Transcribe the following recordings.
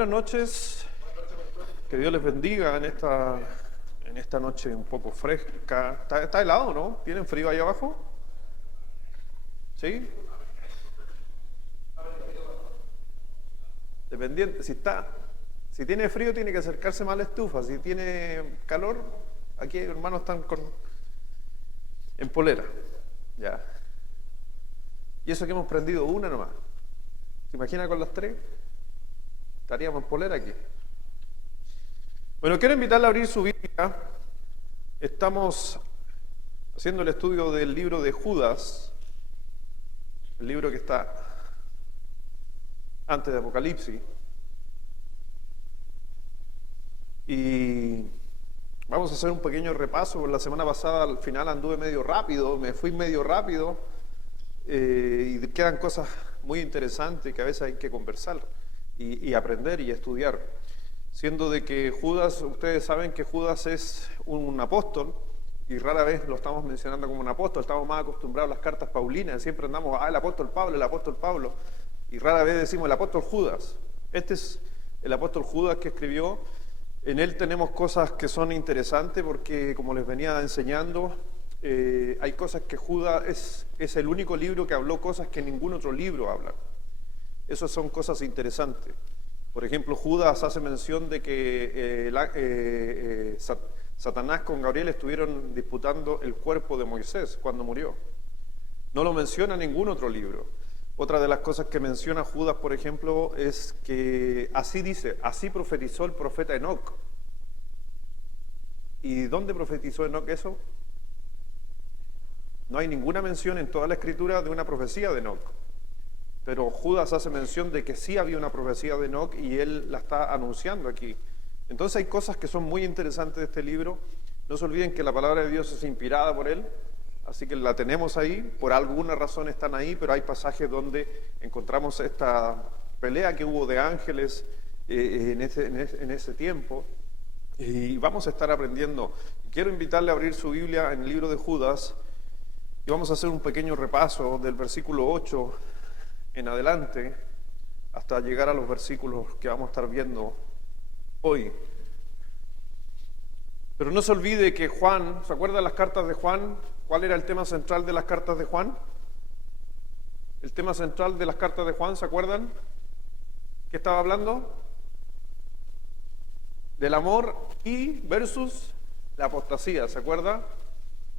Buenas noches, que Dios les bendiga en esta noche un poco fresca. Está helado, ¿no? ¿Tienen frío ahí abajo? ¿Sí? Dependiente, si tiene frío tiene que acercarse más a la estufa, si tiene calor, aquí hermanos están en polera, ya. Y eso que hemos prendido una nomás. ¿Se imagina con las tres? Estaríamos en polera aquí. Bueno, quiero invitarle a abrir su Biblia. Estamos haciendo el estudio del libro de Judas, el libro que está antes de Apocalipsis. Y vamos a hacer un pequeño repaso. La semana pasada al final anduve medio rápido, me fui medio rápido y quedan cosas muy interesantes que a veces hay que conversar y aprender y estudiar. Siendo de que Judas, ustedes saben que Judas es un apóstol y rara vez lo estamos mencionando como un apóstol, estamos más acostumbrados a las cartas paulinas, siempre andamos, el apóstol Pablo, y rara vez decimos el apóstol Judas. Este es el apóstol Judas que escribió. En él tenemos cosas que son interesantes porque, como les venía enseñando, hay cosas que Judas es el único libro que habló cosas que ningún otro libro habla. Esas son cosas interesantes. Por ejemplo, Judas hace mención de que Satanás con Gabriel estuvieron disputando el cuerpo de Moisés cuando murió. No lo menciona ningún otro libro. Otra de las cosas que menciona Judas, por ejemplo, es que así dice, así profetizó el profeta Enoc. ¿Y dónde profetizó Enoc eso? No hay ninguna mención en toda la escritura de una profecía de Enoc. Pero Judas hace mención de que sí había una profecía de Enoc y él la está anunciando aquí. Entonces hay cosas que son muy interesantes de este libro. No se olviden que la palabra de Dios es inspirada por él, así que la tenemos ahí, por alguna razón están ahí, pero hay pasajes donde encontramos esta pelea que hubo de ángeles en ese tiempo y vamos a estar aprendiendo. Quiero invitarle a abrir su Biblia en el libro de Judas y vamos a hacer un pequeño repaso del versículo 8 en adelante hasta llegar a los versículos que vamos a estar viendo hoy. Pero no se olvide que Juan, ¿se acuerdan las cartas de Juan? ¿Cuál era el tema central de las cartas de Juan? El tema central de las cartas de Juan, ¿se acuerdan? ¿Qué estaba hablando? Del amor y versus la apostasía, ¿se acuerda?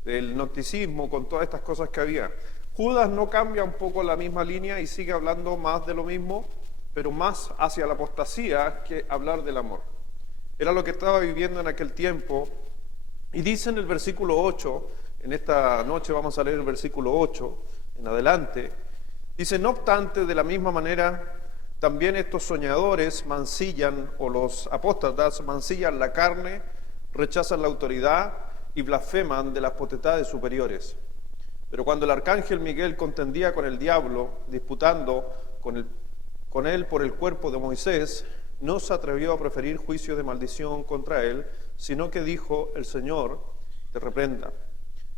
Del gnosticismo con todas estas cosas que había. Judas no cambia un poco la misma línea y sigue hablando más de lo mismo, pero más hacia la apostasía que hablar del amor. Era lo que estaba viviendo en aquel tiempo. Y dice en el versículo 8, en esta noche vamos a leer el versículo 8 en adelante, dice, no obstante, de la misma manera, también estos soñadores mancillan, o los apóstatas mancillan la carne, rechazan la autoridad y blasfeman de las potestades superiores. Pero cuando el arcángel Miguel contendía con el diablo, disputando con él por el cuerpo de Moisés, no se atrevió a proferir juicio de maldición contra él, sino que dijo, el Señor te reprenda.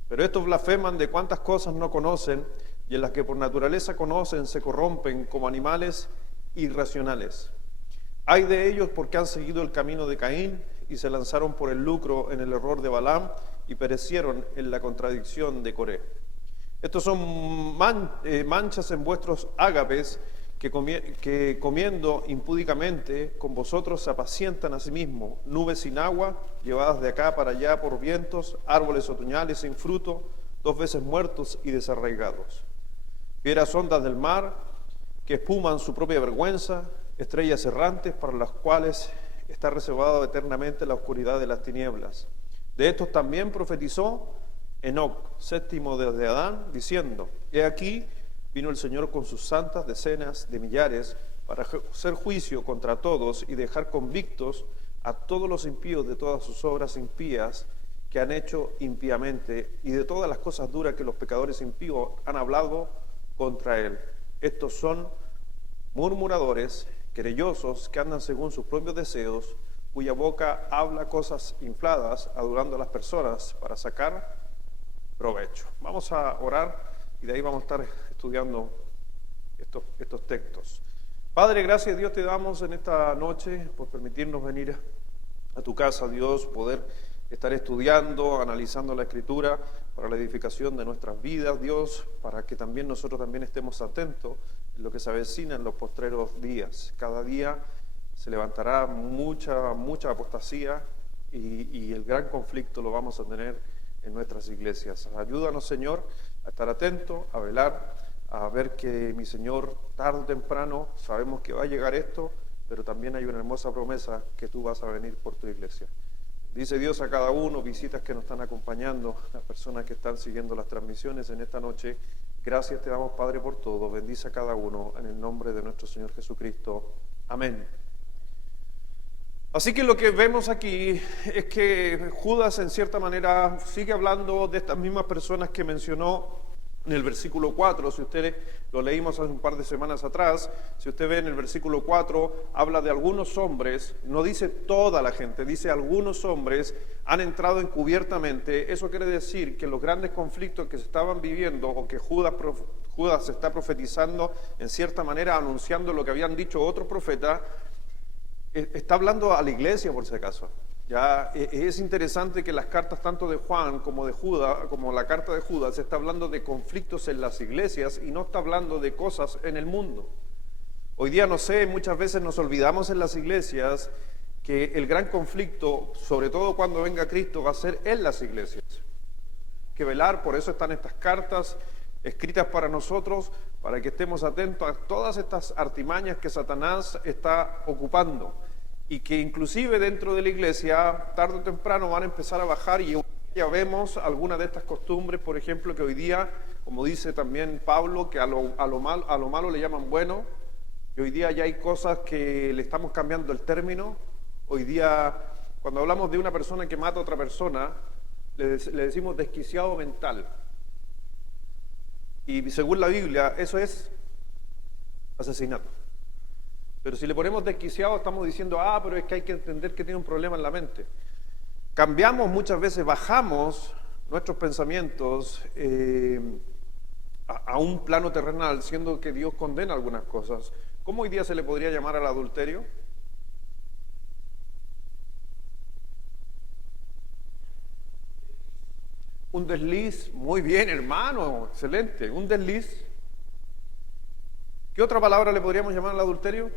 Pero estos blasfeman de cuantas cosas no conocen, y en las que por naturaleza conocen se corrompen como animales irracionales. Hay de ellos porque han seguido el camino de Caín, y se lanzaron por el lucro en el error de Balaam, y perecieron en la contradicción de Coré. Estos son manchas en vuestros ágapes que comiendo impúdicamente con vosotros se apacientan a sí mismos, nubes sin agua, llevadas de acá para allá por vientos, árboles otoñales sin fruto, 2 veces muertos y desarraigados. Fieras ondas del mar que espuman su propia vergüenza, estrellas errantes para las cuales está reservada eternamente la oscuridad de las tinieblas. De estos también profetizó Enoc, séptimo desde Adán, diciendo, he aquí, vino el Señor con sus santas decenas de millares para hacer juicio contra todos y dejar convictos a todos los impíos de todas sus obras impías que han hecho impíamente y de todas las cosas duras que los pecadores impíos han hablado contra él. Estos son murmuradores, querellosos, que andan según sus propios deseos, cuya boca habla cosas infladas, adorando a las personas para sacar provecho. Vamos a orar y de ahí vamos a estar estudiando estos textos. Padre, gracias Dios te damos en esta noche por permitirnos venir a tu casa, Dios, poder estar estudiando, analizando la Escritura para la edificación de nuestras vidas, Dios, para que también nosotros también estemos atentos en lo que se avecina en los postreros días. Cada día se levantará mucha apostasía y el gran conflicto lo vamos a tener en nuestras iglesias. Ayúdanos, Señor, a estar atentos, a velar, a ver que, mi Señor, tarde o temprano sabemos que va a llegar esto, pero también hay una hermosa promesa que tú vas a venir por tu iglesia. Dice Dios a cada uno, visitas que nos están acompañando, las personas que están siguiendo las transmisiones en esta noche. Gracias te damos, Padre, por todo. Bendice a cada uno en el nombre de nuestro Señor Jesucristo. Amén. Así que lo que vemos aquí es que Judas, en cierta manera, sigue hablando de estas mismas personas que mencionó en el versículo 4, si ustedes lo leímos hace un par de semanas atrás, si usted ve en el versículo 4, habla de algunos hombres, no dice toda la gente, dice algunos hombres han entrado encubiertamente. Eso quiere decir que los grandes conflictos que se estaban viviendo o que Judas está profetizando, en cierta manera anunciando lo que habían dicho otros profetas, está hablando a la iglesia por si acaso. Ya es interesante que las cartas tanto de Juan como de Judas, como la carta de Judas, está hablando de conflictos en las iglesias y no está hablando de cosas en el mundo. Hoy día, no sé, muchas veces nos olvidamos en las iglesias que el gran conflicto, sobre todo cuando venga Cristo, va a ser en las iglesias. Hay que velar, por eso están estas cartas escritas para nosotros, para que estemos atentos a todas estas artimañas que Satanás está ocupando. Y que inclusive dentro de la iglesia, tarde o temprano van a empezar a bajar, y ya vemos algunas de estas costumbres, por ejemplo, que hoy día, como dice también Pablo, que a lo malo le llaman bueno, y hoy día ya hay cosas que le estamos cambiando el término. Hoy día, cuando hablamos de una persona que mata a otra persona, le decimos desquiciado mental. Y según la Biblia, eso es asesinato. Pero si le ponemos desquiciado, estamos diciendo, pero es que hay que entender que tiene un problema en la mente. Cambiamos muchas veces, bajamos nuestros pensamientos a un plano terrenal, siendo que Dios condena algunas cosas. ¿Cómo hoy día se le podría llamar al adulterio? Un desliz. Muy bien, hermano, excelente, un desliz. ¿Qué otra palabra le podríamos llamar al adulterio?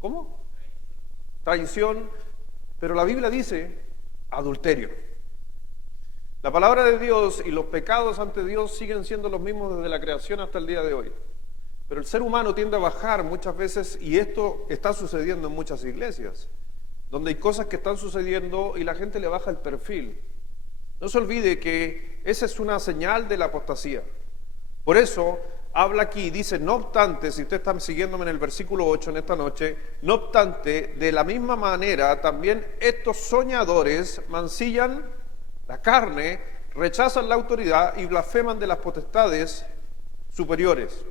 ¿Cómo? Traición. Pero la Biblia dice adulterio. La palabra de Dios y los pecados ante Dios siguen siendo los mismos desde la creación hasta el día de hoy. Pero el ser humano tiende a bajar muchas veces, y esto está sucediendo en muchas iglesias, donde hay cosas que están sucediendo y la gente le baja el perfil. No se olvide que esa es una señal de la apostasía. Por eso habla aquí, dice, no obstante, si usted está siguiéndome en el versículo 8 en esta noche, no obstante, de la misma manera también estos soñadores mancillan la carne, rechazan la autoridad y blasfeman de las potestades superiores.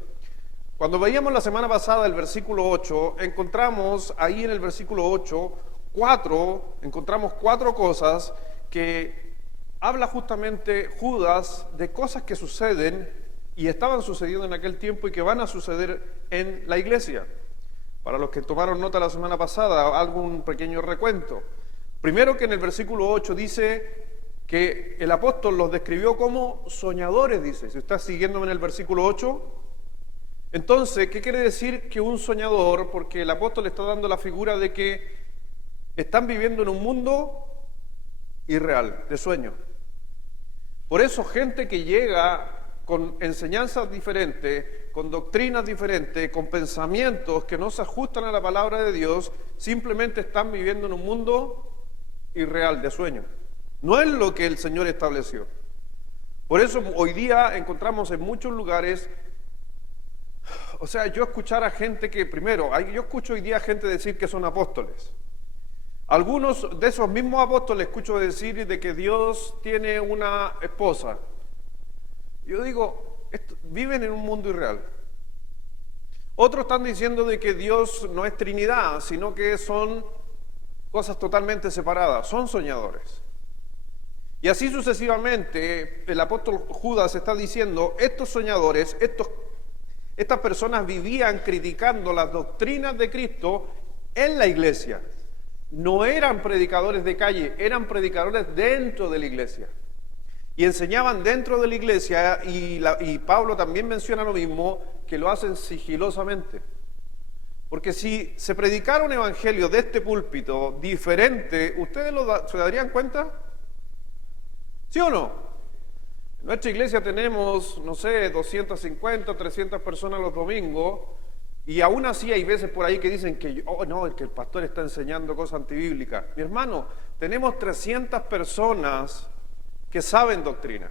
Cuando veíamos la semana pasada el versículo 8, encontramos ahí en el versículo 8 encontramos cuatro cosas que habla justamente Judas de cosas que suceden y estaban sucediendo en aquel tiempo y que van a suceder en la iglesia. Para los que tomaron nota la semana pasada, algún pequeño recuento. Primero, que en el versículo 8 dice que el apóstol los describió como soñadores, dice. Si está siguiéndome en el versículo 8, entonces, ¿qué quiere decir que un soñador? Porque el apóstol está dando la figura de que están viviendo en un mundo irreal, de sueño. Por eso, gente que llega con enseñanzas diferentes, con doctrinas diferentes, con pensamientos que no se ajustan a la palabra de Dios, simplemente están viviendo en un mundo irreal, de sueño. No es lo que el Señor estableció. Por eso hoy día encontramos en muchos lugares, yo escuchar a gente que, yo escucho hoy día a gente decir que son apóstoles. Algunos de esos mismos apóstoles escucho decir de que Dios tiene una esposa. Yo digo, viven en un mundo irreal. Otros están diciendo de que Dios no es Trinidad, sino que son cosas totalmente separadas, son soñadores. Y así sucesivamente, el apóstol Judas está diciendo, estos soñadores, Estas personas vivían criticando las doctrinas de Cristo en la iglesia. No eran predicadores de calle, eran predicadores dentro de la iglesia. Y enseñaban dentro de la iglesia, y Pablo también menciona lo mismo, que lo hacen sigilosamente. Porque si se predicara un evangelio de este púlpito diferente, ¿ustedes se darían cuenta? ¿Sí o no? En nuestra iglesia tenemos, no sé, 250, 300 personas los domingos, y aún así hay veces por ahí que dicen que, oh no, que el pastor está enseñando cosas antibíblicas. Mi hermano, tenemos 300 personas que saben doctrina.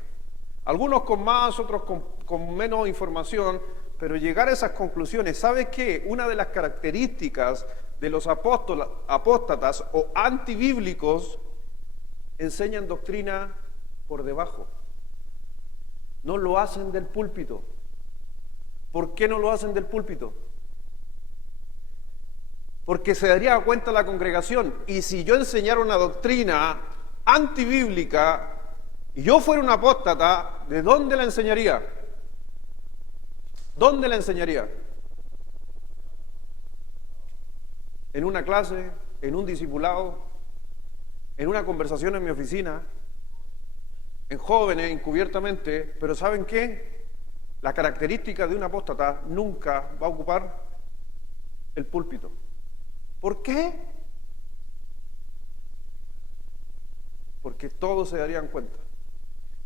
Algunos con más, otros con menos información, pero llegar a esas conclusiones. ¿Sabe qué? Una de las características de los apóstatas o antibíblicos enseñan doctrina por debajo. No lo hacen del púlpito. ¿Por qué no lo hacen del púlpito? Porque se daría cuenta la congregación. Y si yo enseñara una doctrina antibíblica y yo fuera un apóstata, ¿de dónde la enseñaría? ¿Dónde la enseñaría? ¿En una clase? ¿En un discipulado? ¿En una conversación en mi oficina? ¿En jóvenes, encubiertamente? Pero ¿saben qué? La característica de un apóstata nunca va a ocupar el púlpito. ¿Por qué? Porque todos se darían cuenta.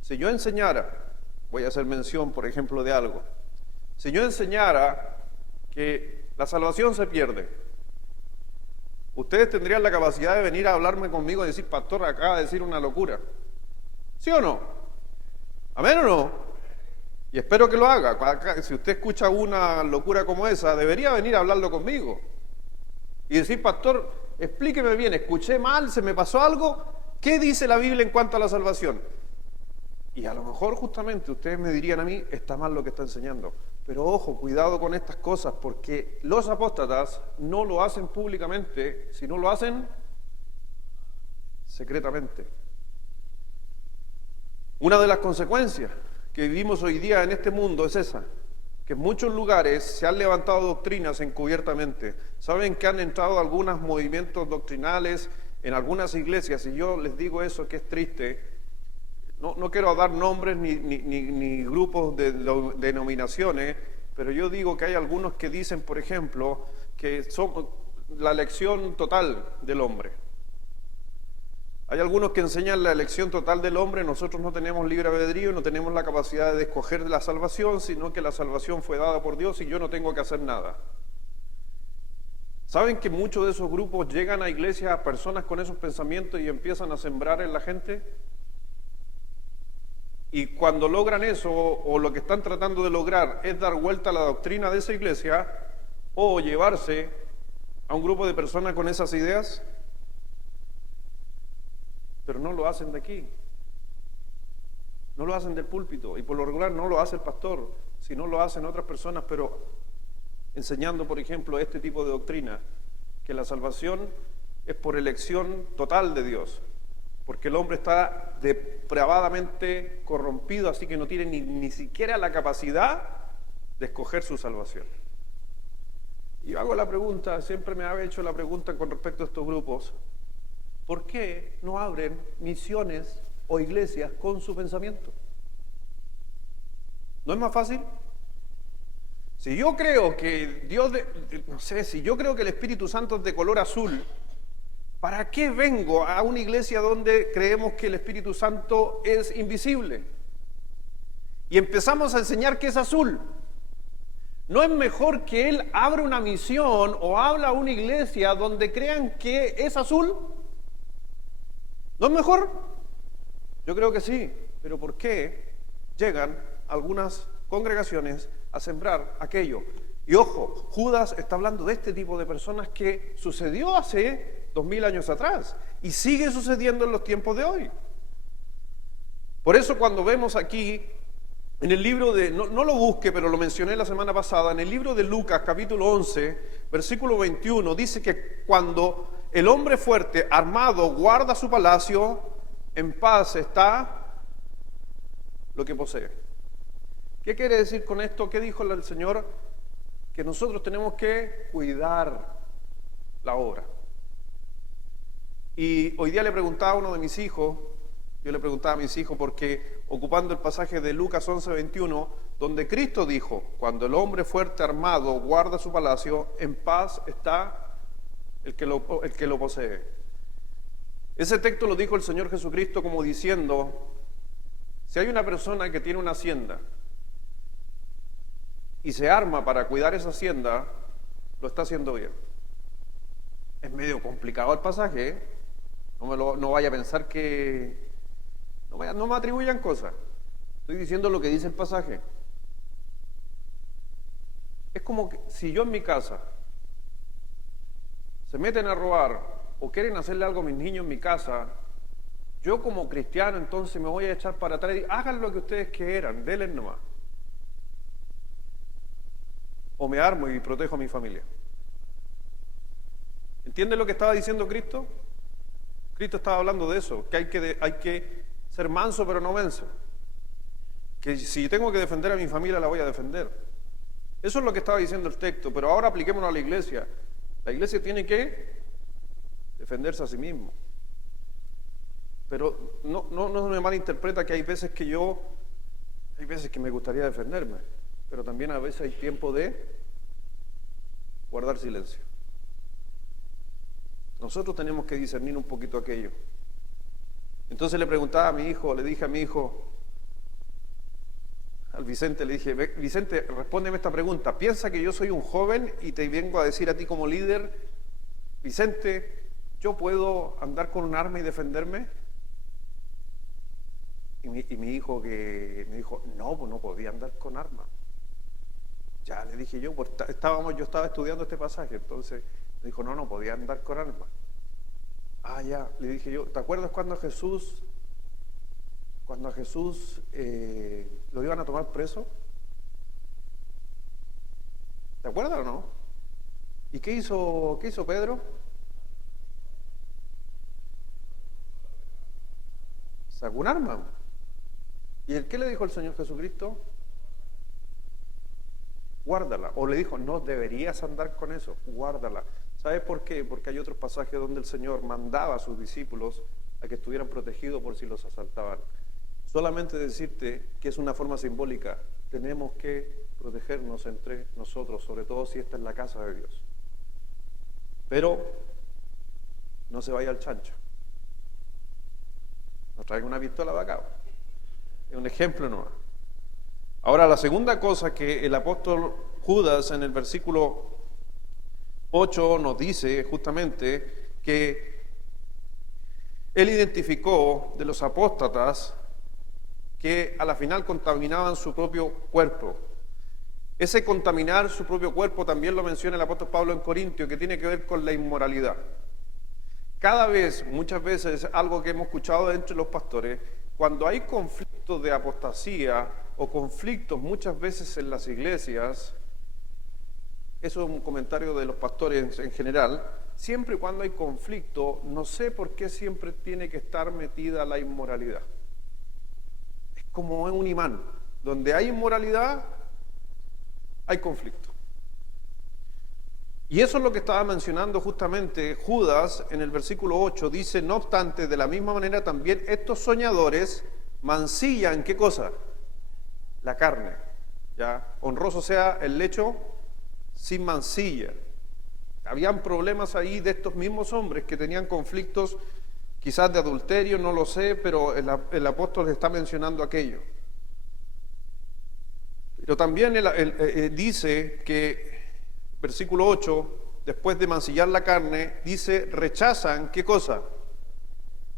Si yo enseñara, voy a hacer mención, por ejemplo, de algo. Si yo enseñara que la salvación se pierde, ustedes tendrían la capacidad de venir a hablarme conmigo y decir, pastor, acaba de decir una locura. ¿Sí o no? ¿Amén o no? Y espero que lo haga. Si usted escucha una locura como esa, debería venir a hablarlo conmigo. Y decir, pastor, explíqueme bien, escuché mal, se me pasó algo. ¿Qué dice la Biblia en cuanto a la salvación? Y a lo mejor justamente ustedes me dirían a mí, está mal lo que está enseñando. Pero ojo, cuidado con estas cosas, porque los apóstatas no lo hacen públicamente, sino lo hacen secretamente. Una de las consecuencias que vivimos hoy día en este mundo es esa, que en muchos lugares se han levantado doctrinas encubiertamente. Saben que han entrado algunos movimientos doctrinales en algunas iglesias, y yo les digo eso que es triste. No quiero dar nombres ni grupos de denominaciones, pero yo digo que hay algunos que dicen, por ejemplo, que son la elección total del hombre. Hay algunos que enseñan la elección total del hombre. Nosotros no tenemos libre albedrío, no tenemos la capacidad de escoger la salvación, sino que la salvación fue dada por Dios y yo no tengo que hacer nada. ¿Saben que muchos de esos grupos llegan a iglesias, a personas con esos pensamientos y empiezan a sembrar en la gente? Y cuando logran eso, o lo que están tratando de lograr es dar vuelta a la doctrina de esa iglesia, o llevarse a un grupo de personas con esas ideas, pero no lo hacen de aquí, no lo hacen del púlpito, y por lo regular no lo hace el pastor, sino lo hacen otras personas, pero enseñando, por ejemplo, este tipo de doctrina, que la salvación es por elección total de Dios, porque el hombre está depravadamente corrompido, así que no tiene ni siquiera la capacidad de escoger su salvación. Y hago la pregunta, siempre me ha hecho la pregunta con respecto a estos grupos, ¿por qué no abren misiones o iglesias con su pensamiento? ¿No es más fácil? Si yo creo que si yo creo que el Espíritu Santo es de color azul, ¿para qué vengo a una iglesia donde creemos que el Espíritu Santo es invisible? Y empezamos a enseñar que es azul. ¿No es mejor que Él abra una misión o habla a una iglesia donde crean que es azul? ¿No es mejor? Yo creo que sí, pero ¿por qué llegan algunas congregaciones a sembrar aquello? Y ojo, Judas está hablando de este tipo de personas que sucedió hace 2000 años atrás y sigue sucediendo en los tiempos de hoy. Por eso cuando vemos aquí en el libro de, no lo busque, pero lo mencioné la semana pasada, en el libro de Lucas capítulo 11, versículo 21, dice que cuando el hombre fuerte, armado, guarda su palacio, en paz está lo que posee. ¿Qué quiere decir con esto? ¿Qué dijo el Señor? que nosotros tenemos que cuidar la obra. Y hoy día le preguntaba a uno de mis hijos, yo le preguntaba a mis hijos porque ocupando el pasaje de Lucas 11:21, donde Cristo dijo, cuando el hombre fuerte armado guarda su palacio, en paz está el que lo posee. Ese texto lo dijo el Señor Jesucristo como diciendo, si hay una persona que tiene una hacienda y se arma para cuidar esa hacienda, lo está haciendo bien. Es medio complicado el pasaje, ¿eh? No vaya a pensar que... No me atribuyan cosas. Estoy diciendo lo que dice el pasaje. Es como que si yo en mi casa se meten a robar o quieren hacerle algo a mis niños en mi casa, yo como cristiano entonces me voy a echar para atrás y hagan lo que ustedes quieran, denles nomás. O me armo y protejo a mi familia. ¿Entienden lo que estaba diciendo Cristo? Cristo estaba hablando de eso, que hay que ser manso pero no menso. Que si tengo que defender a mi familia, la voy a defender. Eso es lo que estaba diciendo el texto, pero ahora apliquémoslo a la iglesia. La iglesia tiene que defenderse a sí mismo. Pero no me malinterpreta que hay veces que me gustaría defenderme, pero también a veces hay tiempo de guardar silencio. Nosotros tenemos que discernir un poquito aquello. Entonces le preguntaba a mi hijo, le dije a mi hijo, al Vicente, le dije, Vicente, respóndeme esta pregunta. Piensa que yo soy un joven y te vengo a decir a ti como líder, Vicente, ¿yo puedo andar con un arma y defenderme? Y mi hijo que me dijo, no, pues no podía andar con arma. Ya le dije yo, pues yo estaba estudiando este pasaje, entonces me dijo, no podía andar con arma. Ah, ya, le dije yo, ¿te acuerdas cuando a Jesús lo iban a tomar preso? ¿Te acuerdas o no? ¿Y qué hizo Pedro? Sacó un arma. ¿Y qué le dijo el Señor Jesucristo? Guárdala. O le dijo, no deberías andar con eso, guárdala. ¿Sabes por qué? Porque hay otros pasajes donde el Señor mandaba a sus discípulos a que estuvieran protegidos por si los asaltaban. Solamente decirte que es una forma simbólica. Tenemos que protegernos entre nosotros, sobre todo si esta es la casa de Dios. Pero no se vaya al chancho. No traiga una pistola de acá. Es un ejemplo nomás. Ahora, la segunda cosa que el apóstol Judas en el versículo 8 nos dice justamente que él identificó de los apóstatas que a la final contaminaban su propio cuerpo. Ese contaminar su propio cuerpo también lo menciona el apóstol Pablo en Corintios, que tiene que ver con la inmoralidad. Muchas veces, algo que hemos escuchado entre los pastores, cuando hay conflictos de apostasía o conflictos muchas veces en las iglesias, eso es un comentario de los pastores en general, siempre y cuando hay conflicto, no sé por qué siempre tiene que estar metida la inmoralidad. Es como un imán, donde hay inmoralidad, hay conflicto. Y eso es lo que estaba mencionando justamente Judas en el versículo 8, dice, no obstante, de la misma manera también estos soñadores mancillan, ¿qué cosa? La carne, ¿ya? Honroso sea el lecho sin mancilla. Habían problemas ahí de estos mismos hombres que tenían conflictos, quizás de adulterio, no lo sé, pero el apóstol está mencionando aquello. Pero también dice que, versículo 8, después de mancillar la carne, dice, rechazan, ¿qué cosa?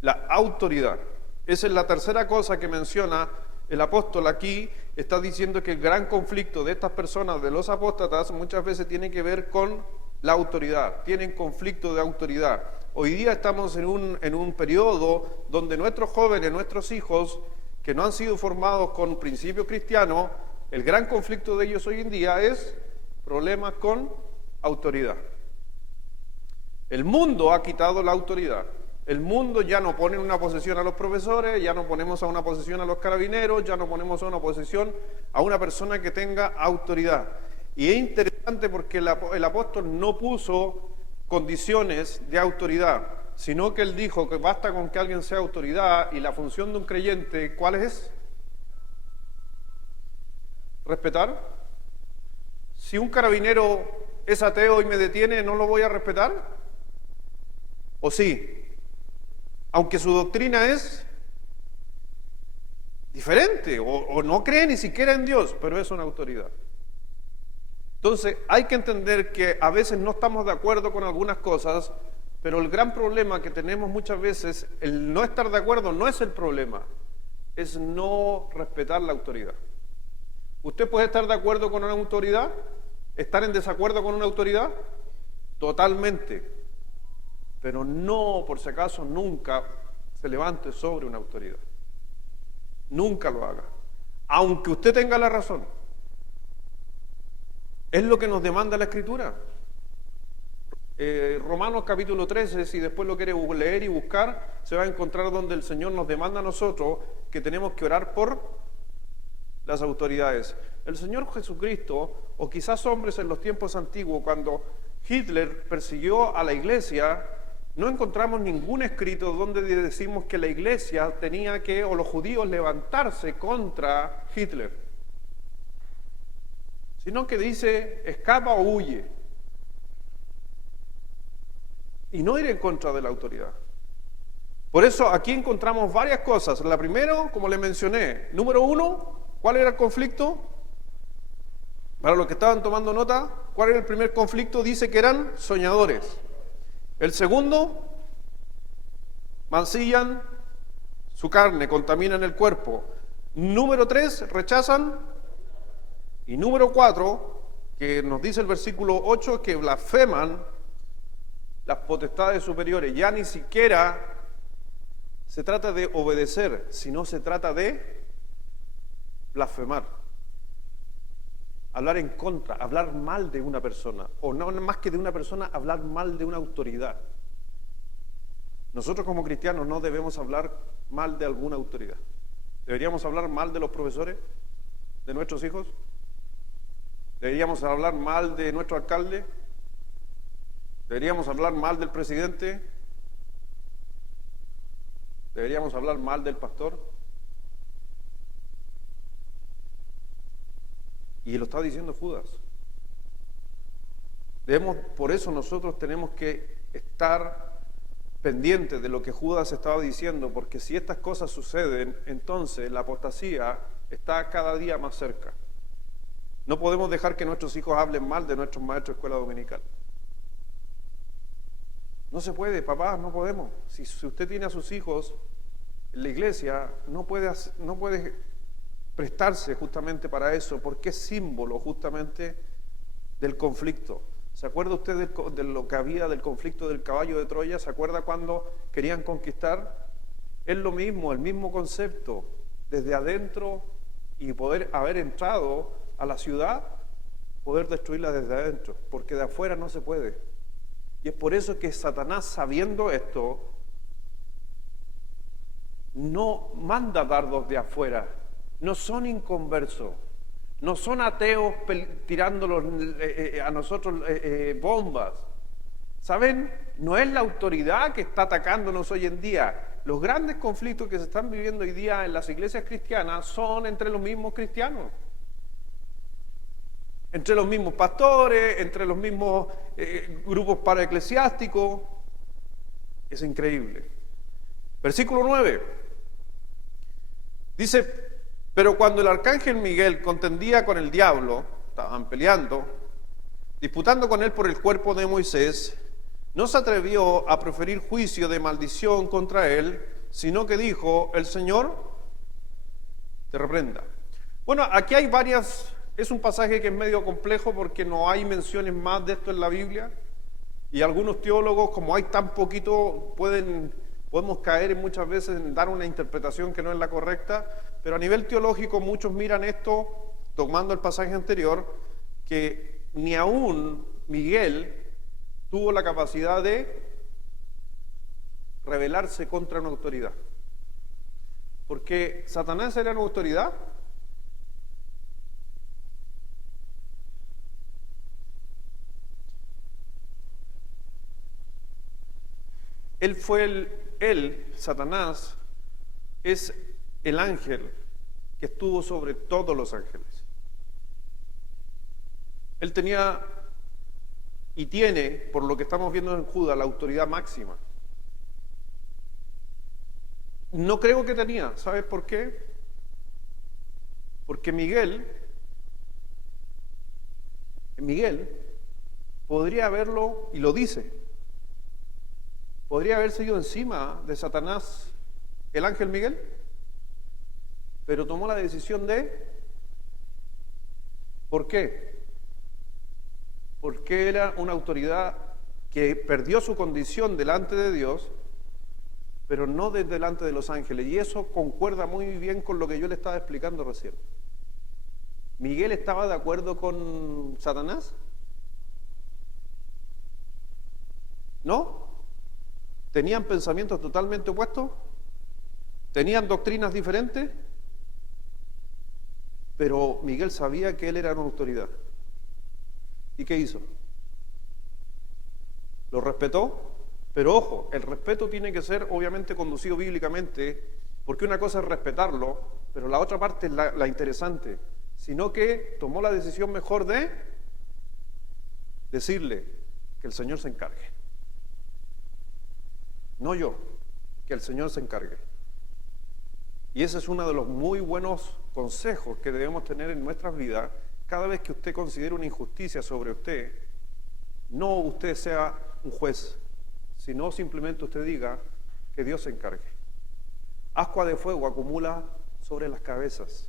La autoridad. Esa es la tercera cosa que menciona el apóstol aquí. Está diciendo que el gran conflicto de estas personas, de los apóstatas, muchas veces tiene que ver con la autoridad. Tienen conflicto de autoridad. Hoy día estamos en un periodo donde nuestros jóvenes, nuestros hijos, que no han sido formados con principios cristianos, el gran conflicto de ellos hoy en día es problemas con autoridad. El mundo ha quitado la autoridad. El mundo ya no pone en una posición a los profesores, ya no ponemos a una posición a los carabineros, ya no ponemos a una posición a una persona que tenga autoridad. Y es interesante porque el apóstol no puso condiciones de autoridad, sino que él dijo que basta con que alguien sea autoridad, y la función de un creyente, ¿cuál es? Respetar. Si un carabinero es ateo y me detiene, ¿no lo voy a respetar? ¿O sí? Aunque su doctrina es diferente, o no cree ni siquiera en Dios, pero es una autoridad. Entonces hay que entender que a veces no estamos de acuerdo con algunas cosas, pero el gran problema que tenemos muchas veces, el no estar de acuerdo no es el problema, es no respetar la autoridad. ¿Usted puede estar de acuerdo con una autoridad? ¿Estar en desacuerdo con una autoridad? Totalmente. Pero no, por si acaso, nunca se levante sobre una autoridad. Nunca lo haga. Aunque usted tenga la razón. Es lo que nos demanda la Escritura. Romanos capítulo 13, si después lo quiere leer y buscar, se va a encontrar donde el Señor nos demanda a nosotros que tenemos que orar por las autoridades. El Señor Jesucristo, o quizás hombres en los tiempos antiguos, cuando Hitler persiguió a la iglesia, no encontramos ningún escrito donde decimos que la iglesia tenía que, o los judíos, levantarse contra Hitler, sino que dice, escapa o huye, y no ir en contra de la autoridad. Por eso aquí encontramos varias cosas. La primera, como le mencioné, número 1, ¿cuál era el conflicto? Para los que estaban tomando nota, ¿cuál era el primer conflicto? Dice que eran soñadores. El segundo, mancillan su carne, contaminan el cuerpo. Número 3, rechazan. Y número 4, que nos dice el versículo 8, que blasfeman las potestades superiores. Ya ni siquiera se trata de obedecer, sino se trata de blasfemar. Hablar en contra, hablar mal de una persona, o no más que de una persona, hablar mal de una autoridad. Nosotros como cristianos no debemos hablar mal de alguna autoridad. ¿Deberíamos hablar mal de los profesores, de nuestros hijos? ¿Deberíamos hablar mal de nuestro alcalde? ¿Deberíamos hablar mal del presidente? ¿Deberíamos hablar mal del pastor? Y lo está diciendo Judas. Por eso nosotros tenemos que estar pendientes de lo que Judas estaba diciendo, porque si estas cosas suceden, entonces la apostasía está cada día más cerca. No podemos dejar que nuestros hijos hablen mal de nuestros maestros de escuela dominical. No se puede, papá, no podemos. Si usted tiene a sus hijos en la iglesia, no puede prestarse justamente para eso, porque es símbolo justamente del conflicto. ¿Se acuerda usted de lo que había del conflicto del caballo de Troya? ¿Se acuerda cuando querían conquistar? Es lo mismo, el mismo concepto, desde adentro, y poder haber entrado a la ciudad, poder destruirla desde adentro, porque de afuera no se puede. Y es por eso que Satanás, sabiendo esto, no manda dardos de afuera. No son inconversos, no son ateos tirándolos a nosotros bombas. ¿Saben? No es la autoridad que está atacándonos hoy en día. Los grandes conflictos que se están viviendo hoy día en las iglesias cristianas son entre los mismos cristianos. Entre los mismos pastores, entre los mismos grupos paraeclesiásticos. Es increíble. Versículo 9. Dice, pero cuando el arcángel Miguel contendía con el diablo, estaban peleando, disputando con él por el cuerpo de Moisés, no se atrevió a proferir juicio de maldición contra él, sino que dijo, el Señor te reprenda. Bueno, aquí hay varias, es un pasaje que es medio complejo porque no hay menciones más de esto en la Biblia, y algunos teólogos, como hay tan poquito, podemos caer muchas veces en dar una interpretación que no es la correcta, pero a nivel teológico muchos miran esto, tomando el pasaje anterior, que ni aún Miguel tuvo la capacidad de rebelarse contra una autoridad. Porque Satanás era una autoridad. Satanás, es el ángel que estuvo sobre todos los ángeles. Él tenía y tiene, por lo que estamos viendo en Judas, la autoridad máxima. No creo que tenía, ¿sabes por qué? Porque Miguel podría haberlo, y lo dice, podría haberse ido encima de Satanás el ángel Miguel, pero tomó la decisión ¿por qué? Porque era una autoridad que perdió su condición delante de Dios, pero no delante de los ángeles, y eso concuerda muy bien con lo que yo le estaba explicando recién. ¿Miguel estaba de acuerdo con Satanás? ¿No? ¿Tenían pensamientos totalmente opuestos? ¿Tenían doctrinas diferentes? Pero Miguel sabía que él era una autoridad. ¿Y qué hizo? Lo respetó, pero ojo, el respeto tiene que ser obviamente conducido bíblicamente, porque una cosa es respetarlo, pero la otra parte es la interesante, sino que tomó la decisión mejor de decirle que el Señor se encargue. No yo, que el Señor se encargue. Y ese es uno de los muy buenos consejos que debemos tener en nuestras vidas. Cada vez que usted considere una injusticia sobre usted, no usted sea un juez, sino simplemente usted diga que Dios se encargue. Ascua de fuego acumula sobre las cabezas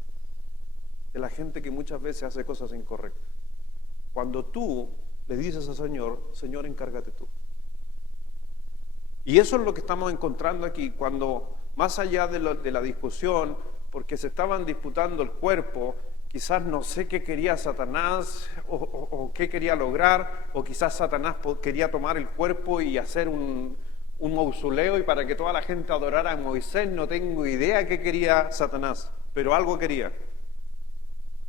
de la gente que muchas veces hace cosas incorrectas. Cuando tú le dices al Señor, Señor, encárgate tú. Y eso es lo que estamos encontrando aquí, cuando más allá de la discusión, porque se estaban disputando el cuerpo, quizás no sé qué quería Satanás o qué quería lograr, o quizás Satanás quería tomar el cuerpo y hacer un mausoleo y para que toda la gente adorara a Moisés. No tengo idea qué quería Satanás, pero algo quería.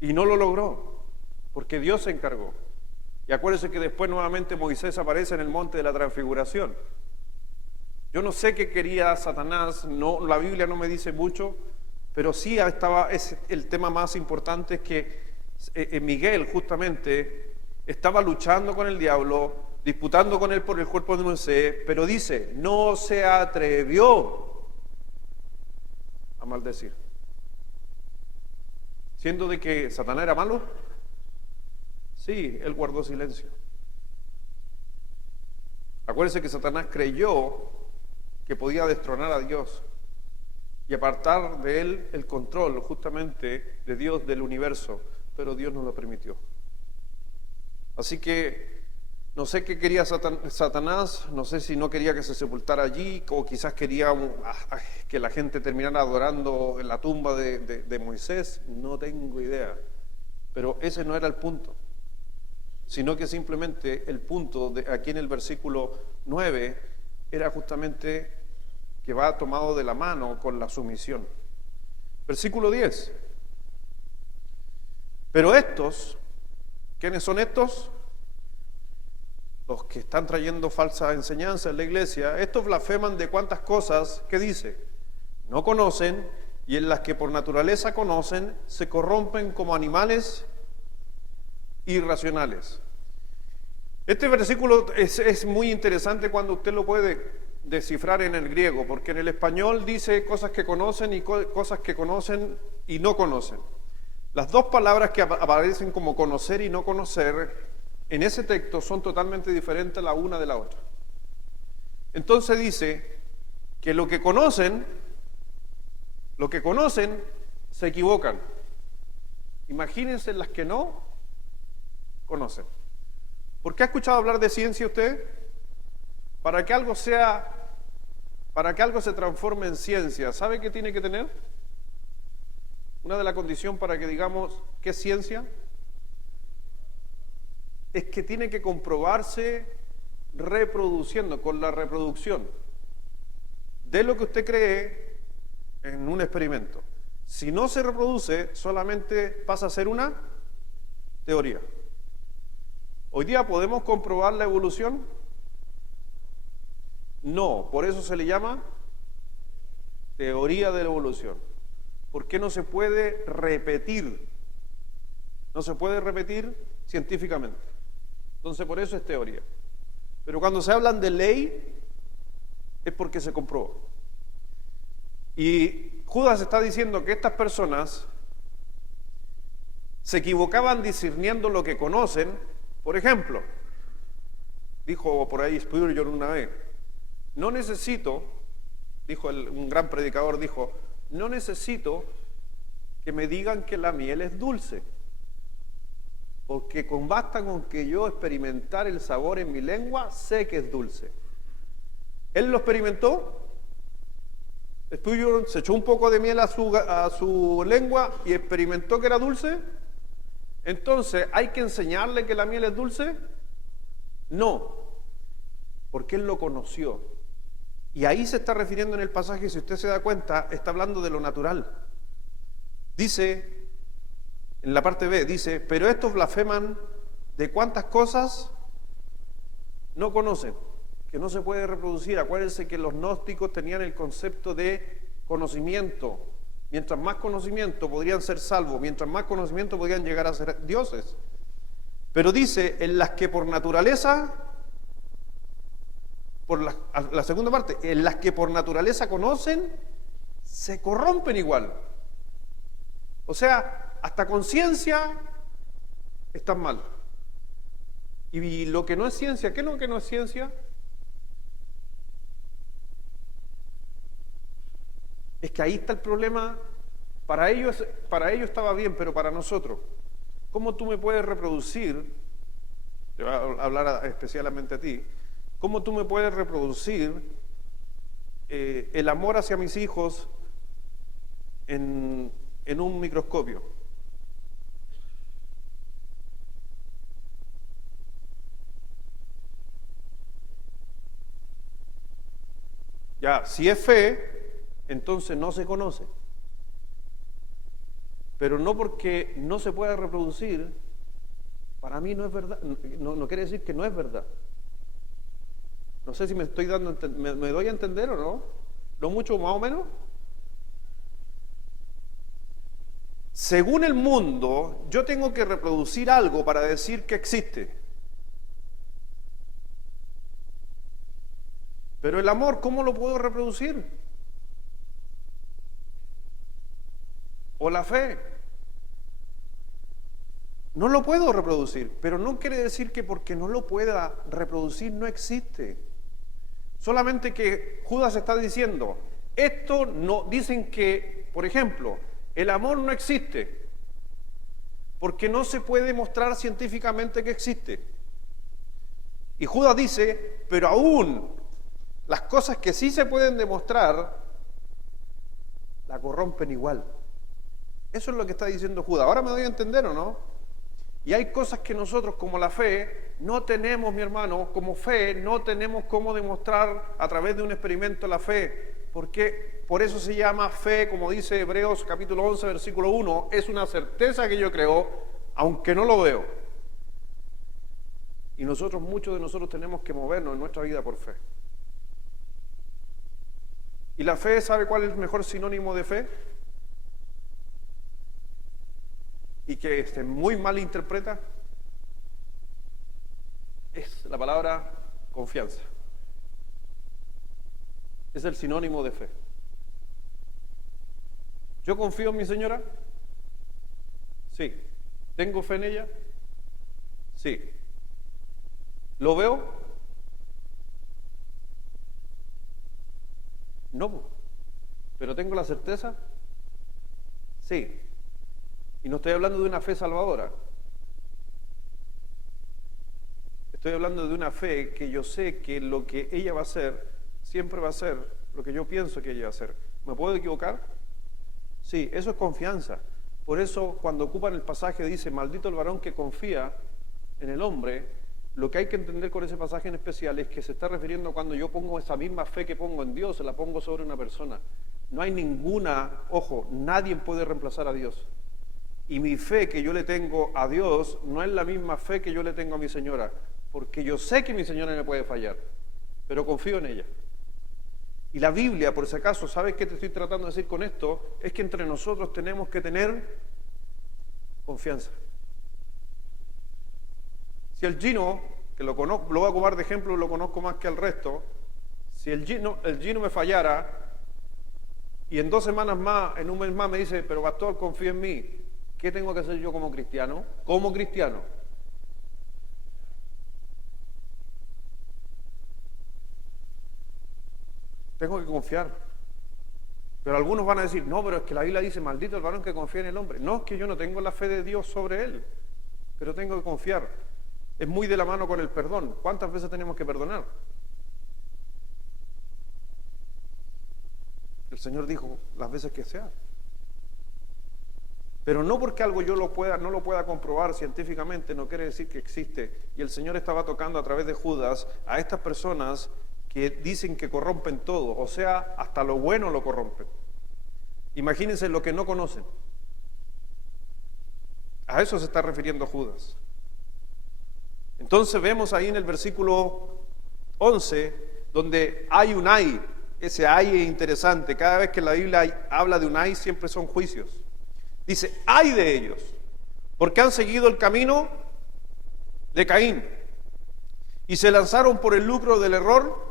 Y no lo logró, porque Dios se encargó. Y acuérdense que después nuevamente Moisés aparece en el monte de la transfiguración. Yo no sé qué quería Satanás, no, la Biblia no me dice mucho, pero sí es el tema más importante, es que Miguel justamente estaba luchando con el diablo, disputando con él por el cuerpo de Moisés, pero dice, no se atrevió a maldecir. Siendo de que Satanás era malo, sí, él guardó silencio. Acuérdense que Satanás creyó que podía destronar a Dios y apartar de él el control justamente de Dios del universo, pero Dios no lo permitió. Así que no sé qué quería Satanás, no sé si no quería que se sepultara allí, o quizás quería que la gente terminara adorando en la tumba de Moisés, no tengo idea, pero ese no era el punto, sino que simplemente el punto de aquí en el versículo 9 era justamente que va tomado de la mano con la sumisión. Versículo 10. Pero estos, ¿quiénes son estos? Los que están trayendo falsa enseñanza en la iglesia. Estos blasfeman de cuántas cosas que dice, no conocen, y en las que por naturaleza conocen, se corrompen como animales irracionales. Este versículo es muy interesante cuando usted lo puede descifrar en el griego, porque en el español dice cosas que conocen y cosas que conocen y no conocen. Las dos palabras que aparecen como conocer y no conocer en ese texto son totalmente diferentes la una de la otra. Entonces dice que lo que conocen se equivocan. Imagínense las que no conocen. ¿Por qué ha escuchado hablar de ciencia usted? Para que algo se transforme en ciencia, ¿sabe qué tiene que tener? Una de las condiciones para que digamos ¿qué es ciencia? Es que tiene que comprobarse reproduciendo, con la reproducción de lo que usted cree en un experimento. Si no se reproduce, solamente pasa a ser una teoría. Hoy día podemos comprobar la evolución. No, por eso se le llama teoría de la evolución. Porque no se puede repetir. No se puede repetir científicamente. Entonces, por eso es teoría. Pero cuando se hablan de ley, es porque se comprobó. Y Judas está diciendo que estas personas se equivocaban discerniendo lo que conocen. Por ejemplo, dijo por ahí Spurgeon una vez, no necesito, dijo un gran predicador, dijo, no necesito que me digan que la miel es dulce, porque basta con que yo experimentar el sabor en mi lengua, sé que es dulce. Él lo experimentó, Spurgeon se echó un poco de miel a su lengua y experimentó que era dulce. Entonces, ¿hay que enseñarle que la miel es dulce? No, porque él lo conoció. Y ahí se está refiriendo en el pasaje, si usted se da cuenta, está hablando de lo natural. Dice, en la parte B, dice, pero estos blasfeman de cuántas cosas no conocen, que no se puede reproducir. Acuérdense que los gnósticos tenían el concepto de conocimiento. Mientras más conocimiento podrían ser salvos, mientras más conocimiento podrían llegar a ser dioses. Pero dice, en las que por naturaleza, la segunda parte, en las que por naturaleza conocen, se corrompen igual. O sea, hasta con ciencia están mal. Y lo que no es ciencia, ¿qué es lo que no es ciencia? Es que ahí está el problema. Para ellos estaba bien, pero para nosotros, ¿cómo tú me puedes reproducir? Te voy a hablar especialmente a ti. ¿Cómo tú me puedes reproducir el amor hacia mis hijos en un microscopio? Ya, si es fe, entonces no se conoce. Pero no porque no se pueda reproducir, para mí no es verdad, no quiere decir que no es verdad. No sé si me estoy dando, me doy a entender o no, no mucho más o menos. Según el mundo, yo tengo que reproducir algo para decir que existe. Pero el amor, ¿cómo lo puedo reproducir? O la fe. No lo puedo reproducir, pero no quiere decir que porque no lo pueda reproducir no existe. Solamente que Judas está diciendo, esto no, dicen que, por ejemplo, el amor no existe, porque no se puede demostrar científicamente que existe. Y Judas dice, pero aún las cosas que sí se pueden demostrar, la corrompen igual. Eso es lo que está diciendo Judas. Ahora me doy a entender, ¿o no? Y hay cosas que nosotros, como la fe, no tenemos, mi hermano, como fe, no tenemos cómo demostrar a través de un experimento la fe. Porque por eso se llama fe, como dice Hebreos capítulo 11, versículo 1, es una certeza que yo creo, aunque no lo veo. Y muchos de nosotros tenemos que movernos en nuestra vida por fe. ¿Y la fe, sabe cuál es el mejor sinónimo de fe? Y que se muy mal interpreta, es la palabra confianza. Es el sinónimo de fe. ¿Yo confío en mi señora? Sí. ¿Tengo fe en ella? Sí. ¿Lo veo? No. ¿Pero tengo la certeza? Sí. Y no estoy hablando de una fe salvadora. Estoy hablando de una fe que yo sé que lo que ella va a hacer, siempre va a ser lo que yo pienso que ella va a hacer. ¿Me puedo equivocar? Sí, eso es confianza. Por eso cuando ocupan el pasaje dice, maldito el varón que confía en el hombre, lo que hay que entender con ese pasaje en especial es que se está refiriendo cuando yo pongo esa misma fe que pongo en Dios, se la pongo sobre una persona. No hay ninguna, ojo, nadie puede reemplazar a Dios. Y mi fe que yo le tengo a Dios no es la misma fe que yo le tengo a mi señora, porque yo sé que mi señora me puede fallar, pero confío en ella. Y la Biblia, por si acaso, ¿sabes qué te estoy tratando de decir con esto? Es que entre nosotros tenemos que tener confianza. Si el Gino, que lo conozco, lo voy a tomar de ejemplo, lo conozco más que al resto, si el Gino me fallara y en 2 semanas más, en un mes más me dice, pero pastor, confía en mí, ¿qué tengo que hacer yo como cristiano? Como cristiano. Tengo que confiar. Pero algunos van a decir, no, pero es que la Biblia dice, maldito el varón que confía en el hombre. No, es que yo no tengo la fe de Dios sobre él, pero tengo que confiar. Es muy de la mano con el perdón. ¿Cuántas veces tenemos que perdonar? El Señor dijo, las veces que sea. Pero no porque algo yo no lo pueda comprobar científicamente, no quiere decir que existe. Y el Señor estaba tocando a través de Judas a estas personas que dicen que corrompen todo, o sea, hasta lo bueno lo corrompen. Imagínense lo que no conocen. A eso se está refiriendo Judas. Entonces vemos ahí en el versículo 11, donde hay un ay. Ese ay es interesante. Cada vez que la Biblia habla de un ay, siempre son juicios. Dice, ay de ellos, porque han seguido el camino de Caín y se lanzaron por el lucro del error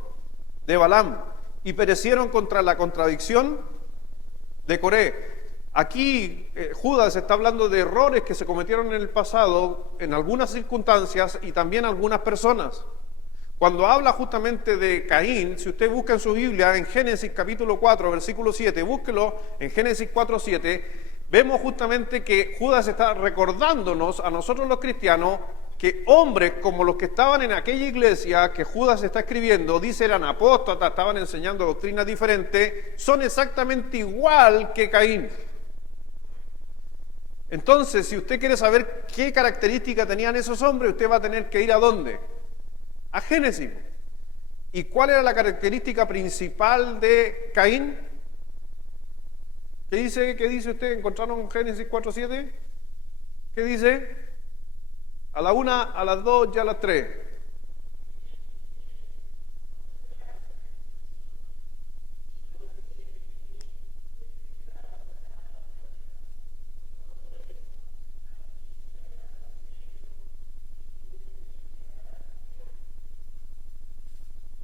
de Balaam y perecieron contra la contradicción de Coré. Aquí Judas está hablando de errores que se cometieron en el pasado, en algunas circunstancias y también algunas personas. Cuando habla justamente de Caín, si usted busca en su Biblia, en Génesis capítulo 4, versículo 7, búsquelo en Génesis 4, 7, vemos justamente que Judas está recordándonos a nosotros los cristianos que hombres como los que estaban en aquella iglesia que Judas está escribiendo, dice eran apóstatas, estaban enseñando doctrinas diferentes, son exactamente igual que Caín. Entonces, si usted quiere saber qué características tenían esos hombres, usted va a tener que ir ¿a dónde? A Génesis. ¿Y cuál era la característica principal de Caín? ¿Qué dice usted? ¿Encontraron en Génesis 4:7? ¿Qué dice? A la 1, a las 2 y a las 3.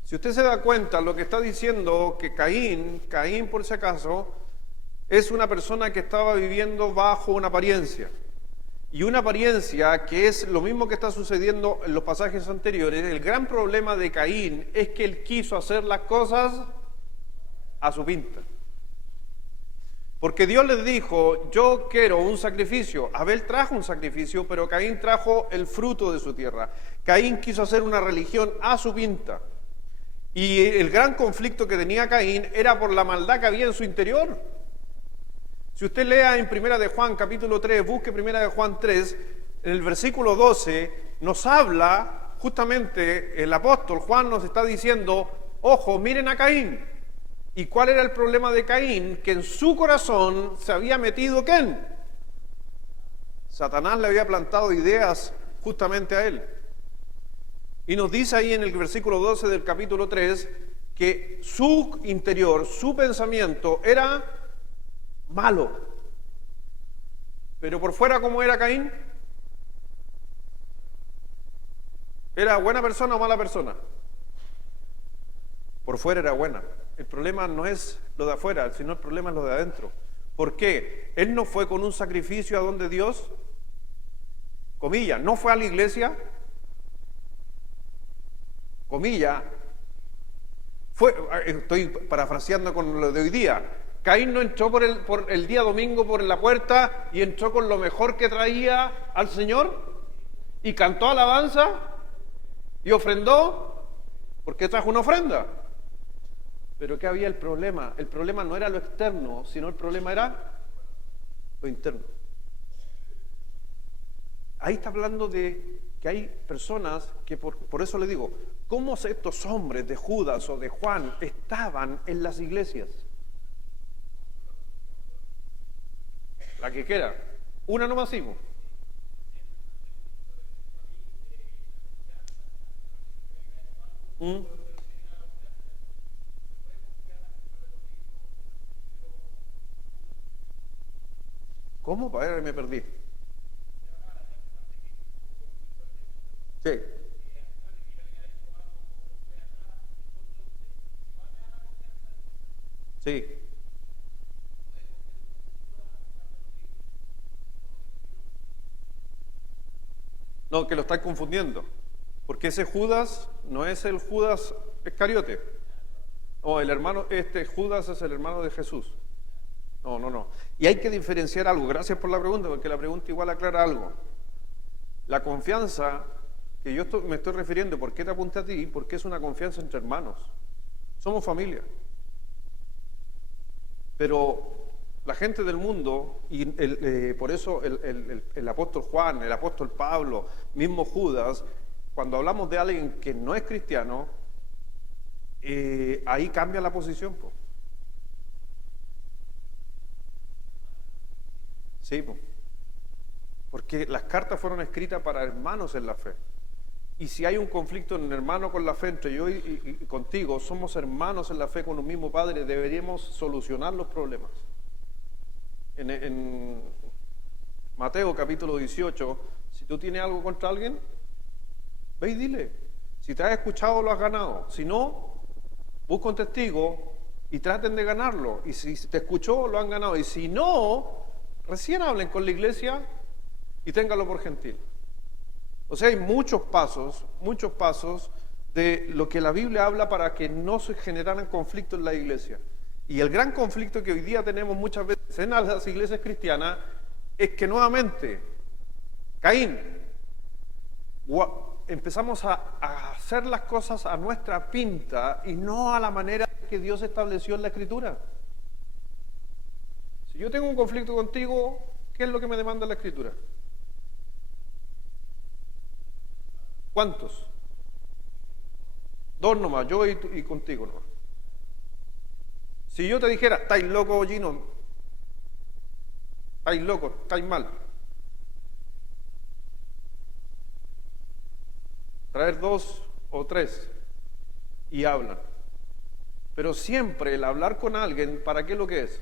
Si usted se da cuenta, lo que está diciendo que Caín por si acaso, es una persona que estaba viviendo bajo una apariencia. Y una apariencia que es lo mismo que está sucediendo en los pasajes anteriores. El gran problema de Caín es que él quiso hacer las cosas a su pinta. Porque Dios les dijo, yo quiero un sacrificio. Abel trajo un sacrificio, pero Caín trajo el fruto de su tierra. Caín quiso hacer una religión a su pinta. Y el gran conflicto que tenía Caín era por la maldad que había en su interior. Si usted lea en Primera de Juan, capítulo 3, busque Primera de Juan 3, en el versículo 12, nos habla, justamente el apóstol Juan nos está diciendo, ojo, miren a Caín. ¿Y cuál era el problema de Caín? Que en su corazón se había metido, ¿quién? Satanás le había plantado ideas justamente a él. Y nos dice ahí en el versículo 12 del capítulo 3, que su interior, su pensamiento era malo. Pero por fuera, ¿cómo era Caín? ¿Era buena persona o mala persona? Por fuera era buena. El problema no es lo de afuera, sino el problema es lo de adentro. ¿Por qué? Él no fue con un sacrificio a donde Dios, comillas, no fue a la iglesia, comillas, estoy parafraseando con lo de hoy día. Caín no entró por el día domingo por la puerta y entró con lo mejor que traía al Señor y cantó alabanza y ofrendó porque trajo una ofrenda. Pero ¿qué había el problema? El problema no era lo externo, sino el problema era lo interno. Ahí está hablando de que hay personas que, por eso le digo, ¿cómo estos hombres de Judas o de Juan estaban en las iglesias? La que quiera, una nomás sigo. ¿Cómo? Para ver, me perdí. Sí. Sí. No, que lo están confundiendo. Porque ese Judas no es el Judas Iscariote. No, el hermano, este Judas es el hermano de Jesús. No, no, no. Y hay que diferenciar algo. Gracias por la pregunta, porque la pregunta igual aclara algo. La confianza que me estoy refiriendo, ¿por qué te apunté a ti? Porque es una confianza entre hermanos. Somos familia. Pero la gente del mundo, y por eso el apóstol Juan, el apóstol Pablo, mismo Judas, cuando hablamos de alguien que no es cristiano, ahí cambia la posición. Po. Sí, po. Porque las cartas fueron escritas para hermanos en la fe. Y si hay un conflicto en hermano con la fe entre yo y contigo, somos hermanos en la fe con un mismo Padre, deberíamos solucionar los problemas. En Mateo capítulo 18, si tú tienes algo contra alguien, ve y dile. Si te has escuchado, lo has ganado. Si no, busca un testigo y traten de ganarlo. Y si te escuchó, lo han ganado. Y si no, recién hablen con la iglesia y ténganlo por gentil. O sea, hay muchos pasos de lo que la Biblia habla para que no se generaran conflictos en la iglesia. Y el gran conflicto que hoy día tenemos muchas veces en las iglesias cristianas es que nuevamente, Caín, empezamos a hacer las cosas a nuestra pinta y no a la manera que Dios estableció en la Escritura. Si yo tengo un conflicto contigo, ¿qué es lo que me demanda la Escritura? ¿Cuántos? Dos nomás, yo y contigo nomás. Si yo te dijera, estáis loco, Gino, estáis loco, estáis mal. Traer dos o tres y hablan. Pero siempre el hablar con alguien, ¿para qué es lo que es?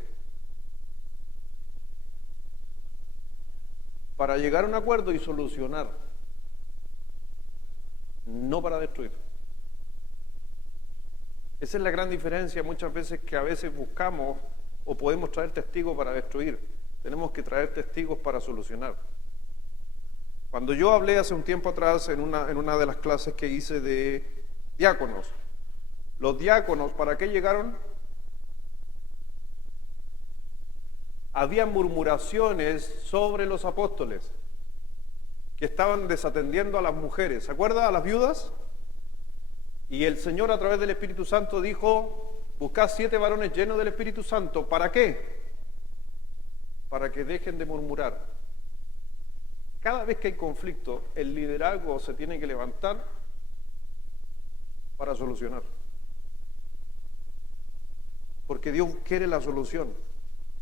Para llegar a un acuerdo y solucionar. No para destruir. Esa es la gran diferencia muchas veces que a veces buscamos o podemos traer testigos para destruir. Tenemos que traer testigos para solucionar. Cuando yo hablé hace un tiempo atrás en una de las clases que hice de diáconos, los diáconos, ¿para qué llegaron? Había murmuraciones sobre los apóstoles que estaban desatendiendo a las mujeres. ¿Se acuerda? A las viudas. Y el Señor a través del Espíritu Santo dijo, buscad 7 varones llenos del Espíritu Santo. ¿Para qué? Para que dejen de murmurar. Cada vez que hay conflicto, el liderazgo se tiene que levantar para solucionar. Porque Dios quiere la solución.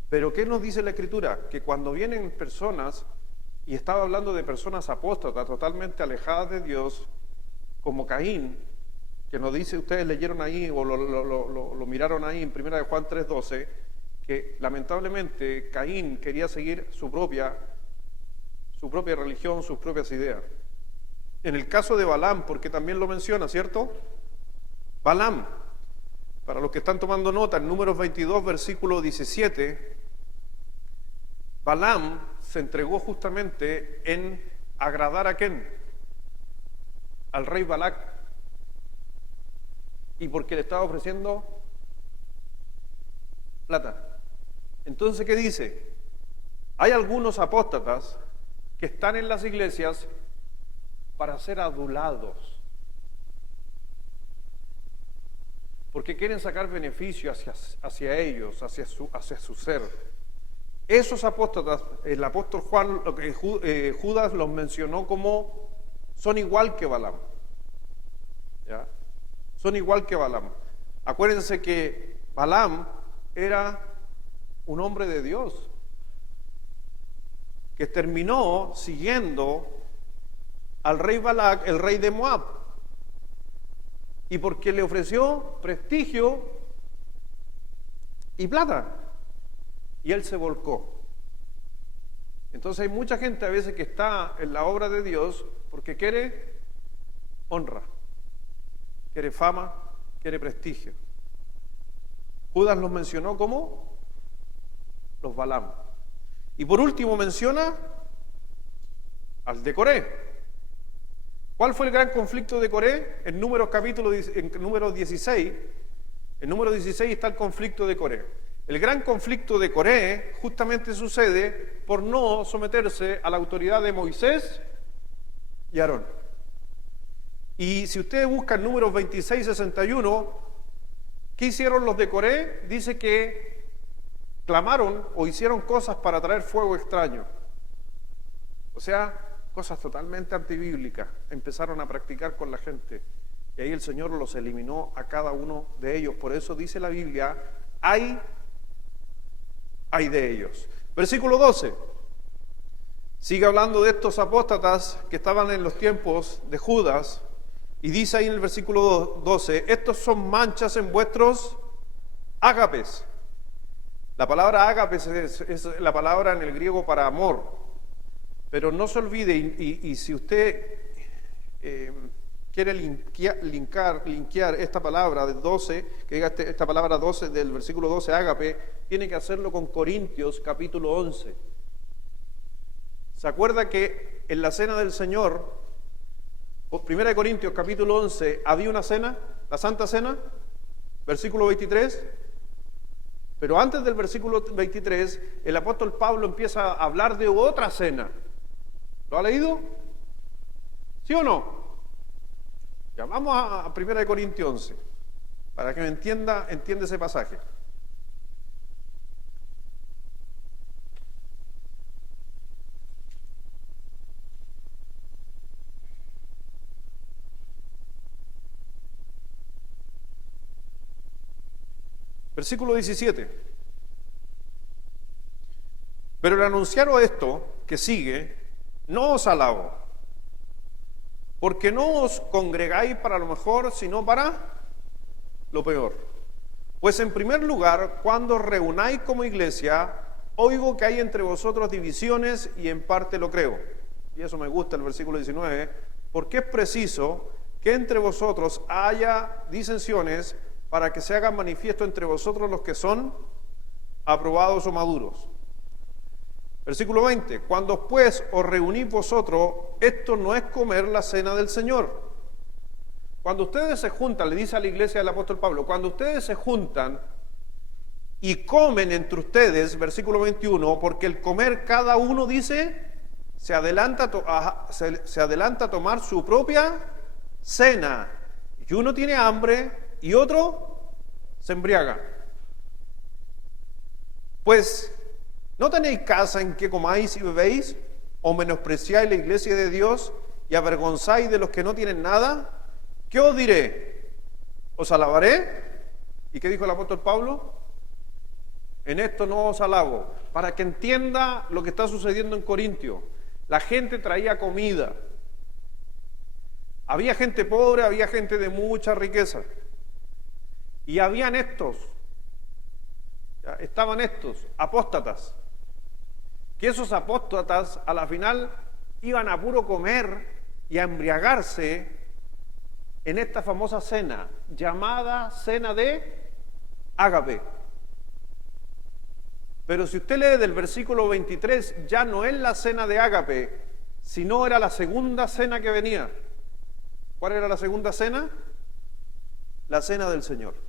Pero ¿qué nos dice la Escritura? Que cuando vienen personas, y estaba hablando de personas apóstatas, totalmente alejadas de Dios, como Caín, que nos dice, ustedes leyeron ahí o lo miraron ahí en 1 Juan 3:12, que lamentablemente Caín quería seguir su propia religión, sus propias ideas. En el caso de Balaam, porque también lo menciona, ¿cierto? Balaam, para los que están tomando nota, en Números 22, versículo 17, Balaam se entregó justamente en agradar a ¿quién? Al rey Balac. Y porque le estaba ofreciendo plata. Entonces, ¿qué dice? Hay algunos apóstatas que están en las iglesias para ser adulados. Porque quieren sacar beneficio hacia ellos, hacia su ser. Esos apóstatas, el apóstol Juan, Judas los mencionó como son igual que Balaam. ¿Ya? Son igual que Balaam. Acuérdense que Balaam era un hombre de Dios que terminó siguiendo al rey Balac, el rey de Moab, y porque le ofreció prestigio y plata, y él se volcó. Entonces hay mucha gente a veces que está en la obra de Dios porque quiere honra, quiere fama, quiere prestigio. Judas los mencionó como los Balaam. Y por último menciona al de Coré. ¿Cuál fue el gran conflicto de Coré? En número 16. En número 16 está el conflicto de Coré. El gran conflicto de Coré justamente sucede por no someterse a la autoridad de Moisés y Aarón. Y si ustedes buscan números 26-61, ¿qué hicieron los de Coré? Dice que clamaron o hicieron cosas para traer fuego extraño. O sea, cosas totalmente antibíblicas. Empezaron a practicar con la gente. Y ahí el Señor los eliminó a cada uno de ellos. Por eso dice la Biblia, hay de ellos. Versículo 12. Sigue hablando de estos apóstatas que estaban en los tiempos de Judas. Y dice ahí en el versículo 12, estos son manchas en vuestros ágapes. La palabra ágapes es la palabra en el griego para amor. Pero no se olvide, y si usted quiere linkear esta palabra de 12, que diga esta palabra 12 del versículo 12, ágape, tiene que hacerlo con Corintios capítulo 11. ¿Se acuerda que en la cena del Señor, 1 Corintios capítulo 11, había una cena, la Santa Cena, versículo 23? Pero antes del versículo 23, el apóstol Pablo empieza a hablar de otra cena. ¿Lo ha leído? ¿Sí o no? Ya, vamos a 1 Corintios 11, para que me entienda ese pasaje. Versículo 17. Pero el anunciaros esto que sigue, no os alabo, porque no os congregáis para lo mejor, sino para lo peor. Pues en primer lugar, cuando os reunáis como iglesia, oigo que hay entre vosotros divisiones y en parte lo creo. Y eso me gusta el versículo 19, porque es preciso que entre vosotros haya disensiones para que se hagan manifiesto entre vosotros los que son aprobados o maduros. Versículo 20, cuando pues os reunís vosotros, esto no es comer la cena del Señor. Cuando ustedes se juntan, le dice a la iglesia del apóstol Pablo, cuando ustedes se juntan y comen entre ustedes, versículo 21, porque el comer cada uno, dice, se adelanta a tomar su propia cena. Y uno tiene hambre y otro se embriaga. Pues, ¿no tenéis casa en que comáis y bebéis? ¿O menospreciáis la iglesia de Dios y avergonzáis de los que no tienen nada? ¿Qué os diré? ¿Os alabaré? ¿Y qué dijo el apóstol Pablo? En esto no os alabo, para que entienda lo que está sucediendo en Corintio. La gente traía comida. Había gente pobre, había gente de mucha riqueza. Y habían estaban estos apóstatas, que esos apóstatas a la final iban a puro comer y a embriagarse en esta famosa cena, llamada cena de ágape. Pero si usted lee del versículo 23, ya no es la cena de ágape, sino era la segunda cena que venía. ¿Cuál era la segunda cena? La cena del Señor.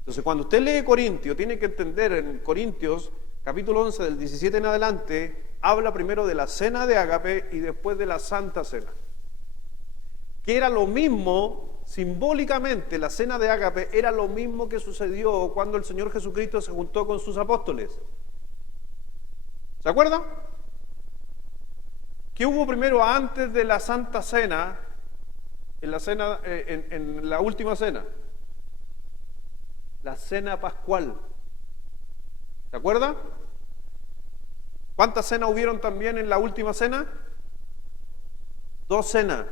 Entonces, cuando usted lee Corintios, tiene que entender en Corintios, capítulo 11, del 17 en adelante, habla primero de la cena de ágape y después de la santa cena. Que era lo mismo, simbólicamente, la cena de ágape era lo mismo que sucedió cuando el Señor Jesucristo se juntó con sus apóstoles. ¿Se acuerdan? ¿Qué hubo primero antes de la santa cena, en la última cena? La cena pascual. ¿Se acuerdan? ¿Cuántas cenas hubieron también en la última cena? 2 cenas.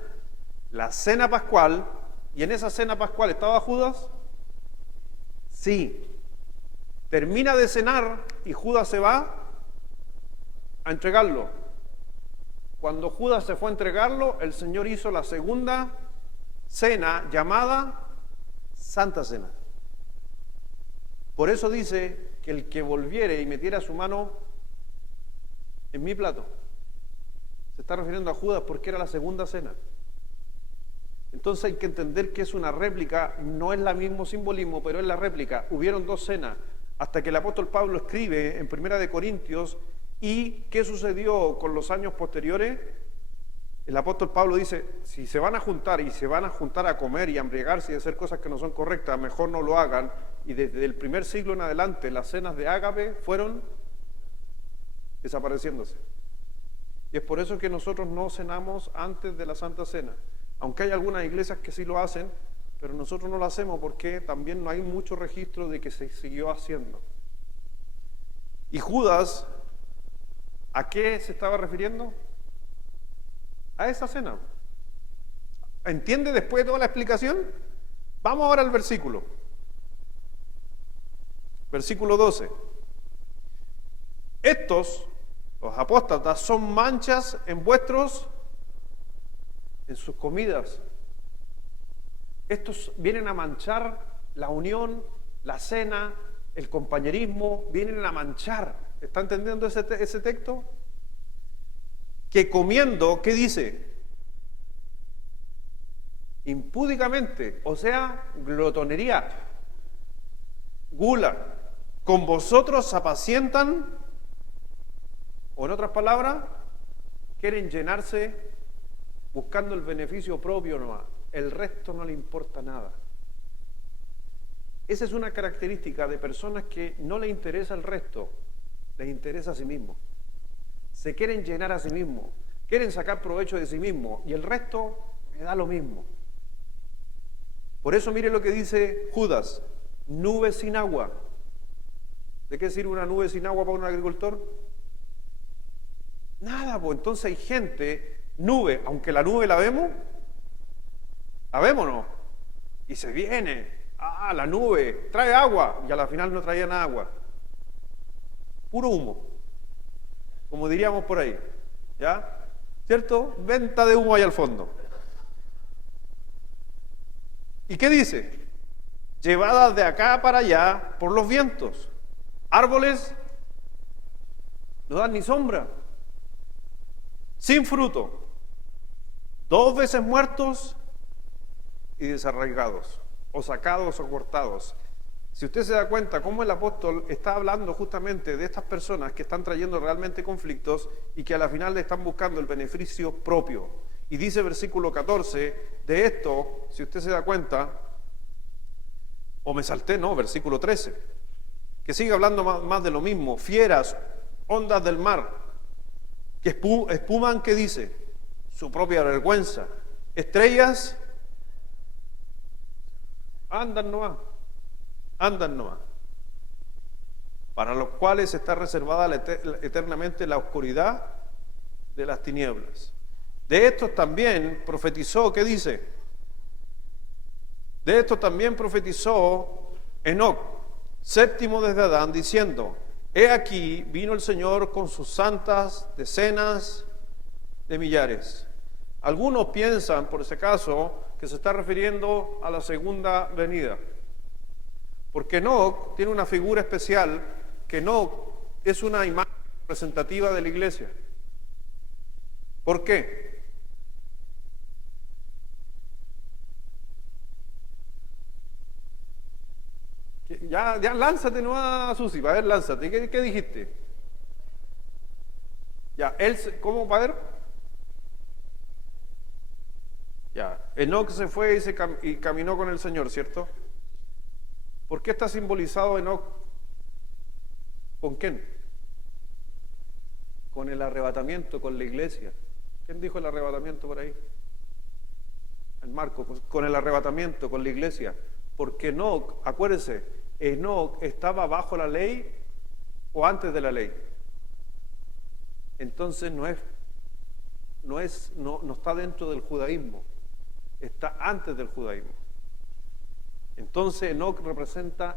La cena pascual, y en esa cena pascual ¿estaba Judas? Sí. Termina de cenar y Judas se va a entregarlo. Cuando Judas se fue a entregarlo, el Señor hizo la segunda cena llamada Santa Cena. Por eso dice que el que volviere y metiera su mano en mi plato, se está refiriendo a Judas porque era la segunda cena. Entonces hay que entender que es una réplica, no es el mismo simbolismo, pero es la réplica. Hubieron dos cenas, hasta que el apóstol Pablo escribe en 1 de Corintios. ¿Y qué sucedió con los años posteriores? El apóstol Pablo dice, si se van a juntar y se van a juntar a comer y a embriagarse y a hacer cosas que no son correctas, mejor no lo hagan. Y desde el primer siglo en adelante, las cenas de ágape fueron desapareciéndose. Y es por eso que nosotros no cenamos antes de la Santa Cena. Aunque hay algunas iglesias que sí lo hacen, pero nosotros no lo hacemos porque también no hay mucho registro de que se siguió haciendo. Y Judas, ¿a qué se estaba refiriendo? A esa cena. ¿Entiende después de toda la explicación? Vamos ahora al versículo. Versículo 12. Estos, los apóstatas, son manchas en sus comidas. Estos vienen a manchar la unión, la cena, el compañerismo, vienen a manchar. ¿Está entendiendo ese texto? Que comiendo, ¿qué dice? Impúdicamente, o sea, glotonería, gula, con vosotros apacientan, o en otras palabras, quieren llenarse buscando el beneficio propio nomás, el resto no le importa nada. Esa es una característica de personas que no les interesa el resto, les interesa a sí mismo. Se quieren llenar a sí mismos, quieren sacar provecho de sí mismos y el resto le da lo mismo. Por eso mire lo que dice Judas, nube sin agua. ¿De qué sirve una nube sin agua para un agricultor? Nada, pues entonces hay gente, nube, aunque la nube la vemos o no, y se viene, la nube trae agua y a la final no traía nada agua, puro humo, como diríamos por ahí, ¿ya? ¿Cierto? Venta de humo ahí al fondo. ¿Y qué dice? Llevadas de acá para allá por los vientos. Árboles no dan ni sombra, sin fruto, 2 veces muertos y desarraigados, o sacados o cortados. Si usted se da cuenta cómo el apóstol está hablando justamente de estas personas que están trayendo realmente conflictos y que a la final le están buscando el beneficio propio. Y dice versículo 14, de esto, si usted se da cuenta, o me salté, no, versículo 13, que sigue hablando más de lo mismo, fieras, ondas del mar, que espuman, ¿qué dice? Su propia vergüenza, estrellas, andan nomás, para los cuales está reservada eternamente la oscuridad de las tinieblas. De estos también profetizó, ¿qué dice? De estos también profetizó Enoc, séptimo desde Adán, diciendo, he aquí vino el Señor con sus santas decenas de millares. Algunos piensan, por ese caso, que se está refiriendo a la segunda venida. Porque Enoc tiene una figura especial, que Enoc es una imagen representativa de la iglesia. ¿Por qué? Ya lánzate nomás, Susi, a ver, lánzate. ¿Qué dijiste? Ya, ¿cómo va a ver? Ya, Enoc se fue y caminó con el Señor, ¿cierto? ¿Por qué está simbolizado Enoc? ¿Con quién? Con el arrebatamiento, con la iglesia. ¿Quién dijo el arrebatamiento por ahí? El Marco, pues, con el arrebatamiento, con la iglesia. Porque Enoc, acuérdense, Enoc estaba bajo la ley o antes de la ley. Entonces no está dentro del judaísmo, está antes del judaísmo. Entonces Enoc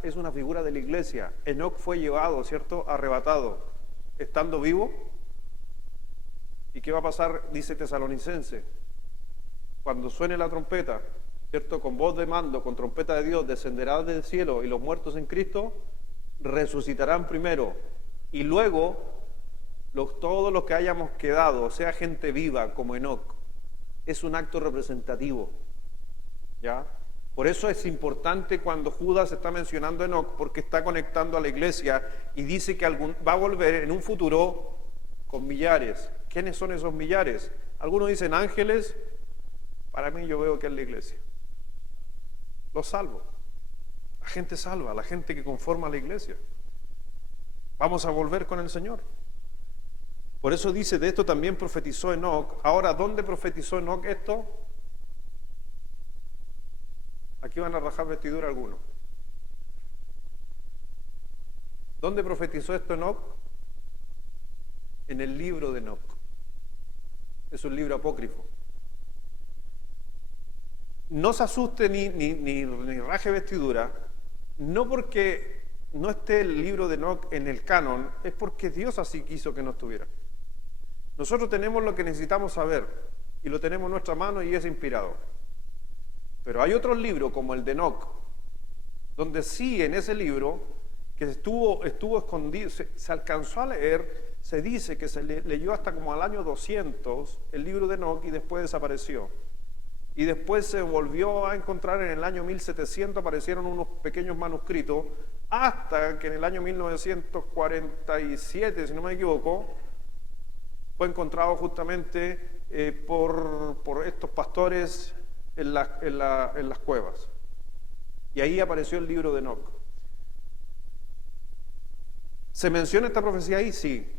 es una figura de la iglesia. Enoc fue llevado, ¿cierto? Arrebatado, estando vivo. ¿Y qué va a pasar? Dice Tesalonicense, cuando suene la trompeta, ¿cierto? Con voz de mando, con trompeta de Dios, descenderá del cielo y los muertos en Cristo resucitarán primero. Y luego, todos los que hayamos quedado, sea gente viva como Enoc, es un acto representativo, ¿ya? Por eso es importante cuando Judas está mencionando a Enoc, porque está conectando a la iglesia y dice que va a volver en un futuro con millares. ¿Quiénes son esos millares? Algunos dicen ángeles, para mí yo veo que es la iglesia. Los salvos, la gente salva, la gente que conforma la iglesia. Vamos a volver con el Señor. Por eso dice, de esto también profetizó Enoc. Ahora, ¿dónde profetizó Enoc esto? Aquí van a rajar vestidura algunos. ¿Dónde profetizó esto Enoc? En el libro de Enoc. Es un libro apócrifo. No se asuste ni raje vestidura, no porque no esté el libro de Enoc en el canon, es porque Dios así quiso que no estuviera. Nosotros tenemos lo que necesitamos saber y lo tenemos en nuestra mano y es inspirado. Pero hay otros libros como el de Enoc, donde sí en ese libro que estuvo escondido, se alcanzó a leer, se dice que se leyó hasta como al año 200 el libro de Enoc y después desapareció. Y después se volvió a encontrar en el año 1700, aparecieron unos pequeños manuscritos, hasta que en el año 1947, si no me equivoco, fue encontrado justamente por estos pastores en las cuevas. Y ahí apareció el libro de Enoc. ¿Se menciona esta profecía ahí? Sí.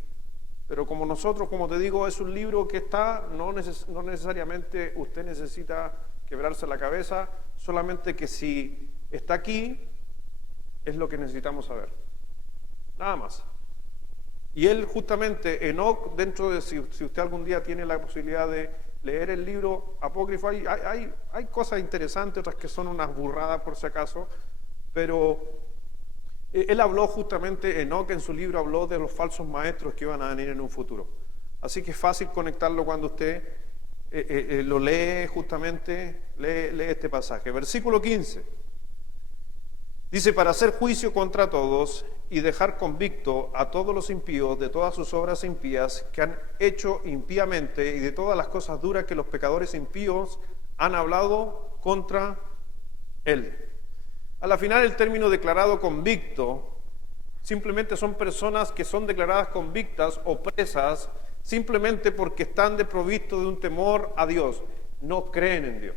Pero como nosotros, como te digo, es un libro que está, no necesariamente usted necesita quebrarse la cabeza, solamente que si está aquí, es lo que necesitamos saber. Nada más. Y él justamente, Enoc, dentro de, si usted algún día tiene la posibilidad de leer el libro apócrifo, hay cosas interesantes, otras que son unas burradas por si acaso, pero él habló justamente, Enoc en su libro habló de los falsos maestros que iban a venir en un futuro. Así que es fácil conectarlo cuando usted lo lee justamente, lee este pasaje. Versículo 15. Dice, para hacer juicio contra todos y dejar convicto a todos los impíos de todas sus obras impías que han hecho impíamente y de todas las cosas duras que los pecadores impíos han hablado contra él. A la final el término declarado convicto simplemente son personas que son declaradas convictas o presas simplemente porque están desprovistos de un temor a Dios, no creen en Dios.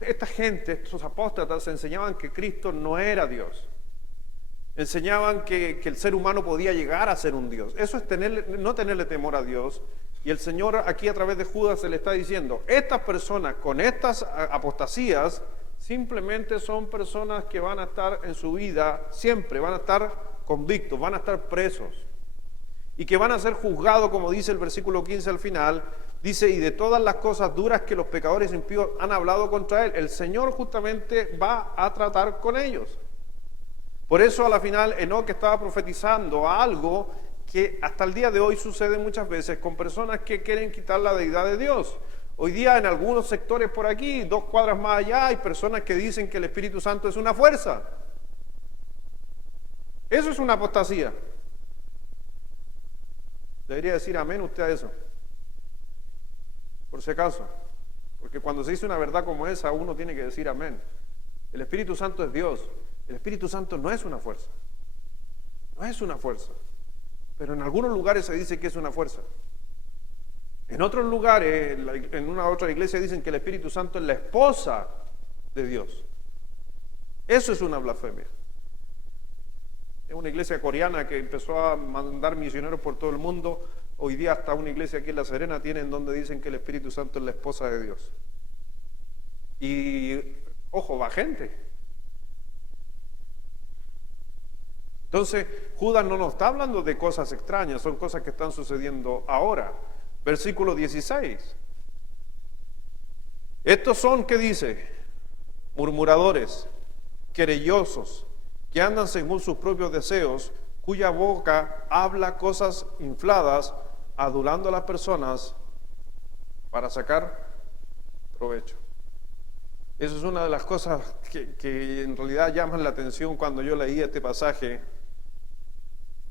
Esta gente, estos apóstatas, enseñaban que Cristo no era Dios. Enseñaban que el ser humano podía llegar a ser un Dios. Eso es no tenerle temor a Dios. Y el Señor aquí a través de Judas se le está diciendo, estas personas con estas apostasías simplemente son personas que van a estar en su vida, siempre van a estar convictos, van a estar presos. Y que van a ser juzgados, como dice el versículo 15 al final, dice, y de todas las cosas duras que los pecadores impíos han hablado contra él, el Señor justamente va a tratar con ellos. Por eso a la final Enoc estaba profetizando a algo que hasta el día de hoy sucede muchas veces con personas que quieren quitar la deidad de Dios. Hoy día en algunos sectores por aquí, 2 cuadras más allá, hay personas que dicen que el Espíritu Santo es una fuerza. Eso es una apostasía. Debería decir amén usted a eso, por si acaso, porque cuando se dice una verdad como esa, uno tiene que decir amén. El Espíritu Santo es Dios, el Espíritu Santo no es una fuerza, no es una fuerza, pero en algunos lugares se dice que es una fuerza. En otros lugares, en una otra iglesia dicen que el Espíritu Santo es la esposa de Dios. Eso es una blasfemia. Es una iglesia coreana que empezó a mandar misioneros por todo el mundo. Hoy día hasta una iglesia aquí en La Serena tienen donde dicen que el Espíritu Santo es la esposa de Dios. Y, ojo, va gente. Entonces, Judas no nos está hablando de cosas extrañas, son cosas que están sucediendo ahora. Versículo 16. Estos son, ¿qué dice? Murmuradores, querellosos, que andan según sus propios deseos, cuya boca habla cosas infladas, adulando a las personas para sacar provecho. Eso es una de las cosas que en realidad llaman la atención cuando yo leí este pasaje.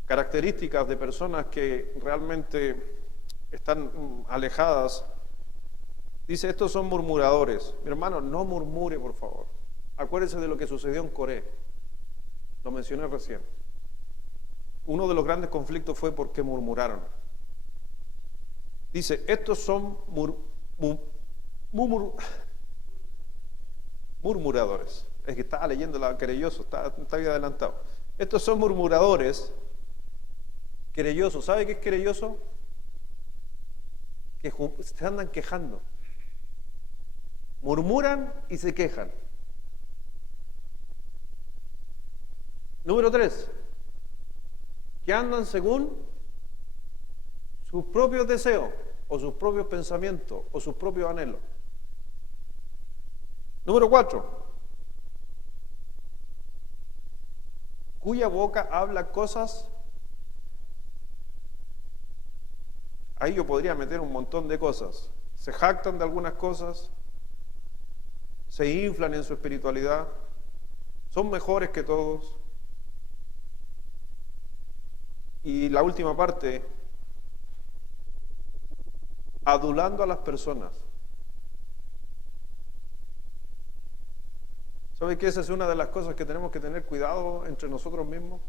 Características de personas que realmente están alejadas. Dice, estos son murmuradores. Mi hermano, no murmure, por favor. Acuérdese de lo que sucedió en Coré. Lo mencioné recién. Uno de los grandes conflictos fue porque murmuraron. Dice, estos son murmuradores. Es que estaba leyendo la querelloso, está bien adelantado. Estos son murmuradores, querellosos. ¿Sabe qué es querelloso? Que se andan quejando. Murmuran y se quejan. Número 3. Que andan según sus propios deseos, o sus propios pensamientos, o sus propios anhelos. Número 4. Cuya boca habla cosas. Ahí yo podría meter un montón de cosas. Se jactan de algunas cosas, se inflan en su espiritualidad, son mejores que todos. Y la última parte, adulando a las personas. ¿Sabe que esa es una de las cosas que tenemos que tener cuidado entre nosotros mismos?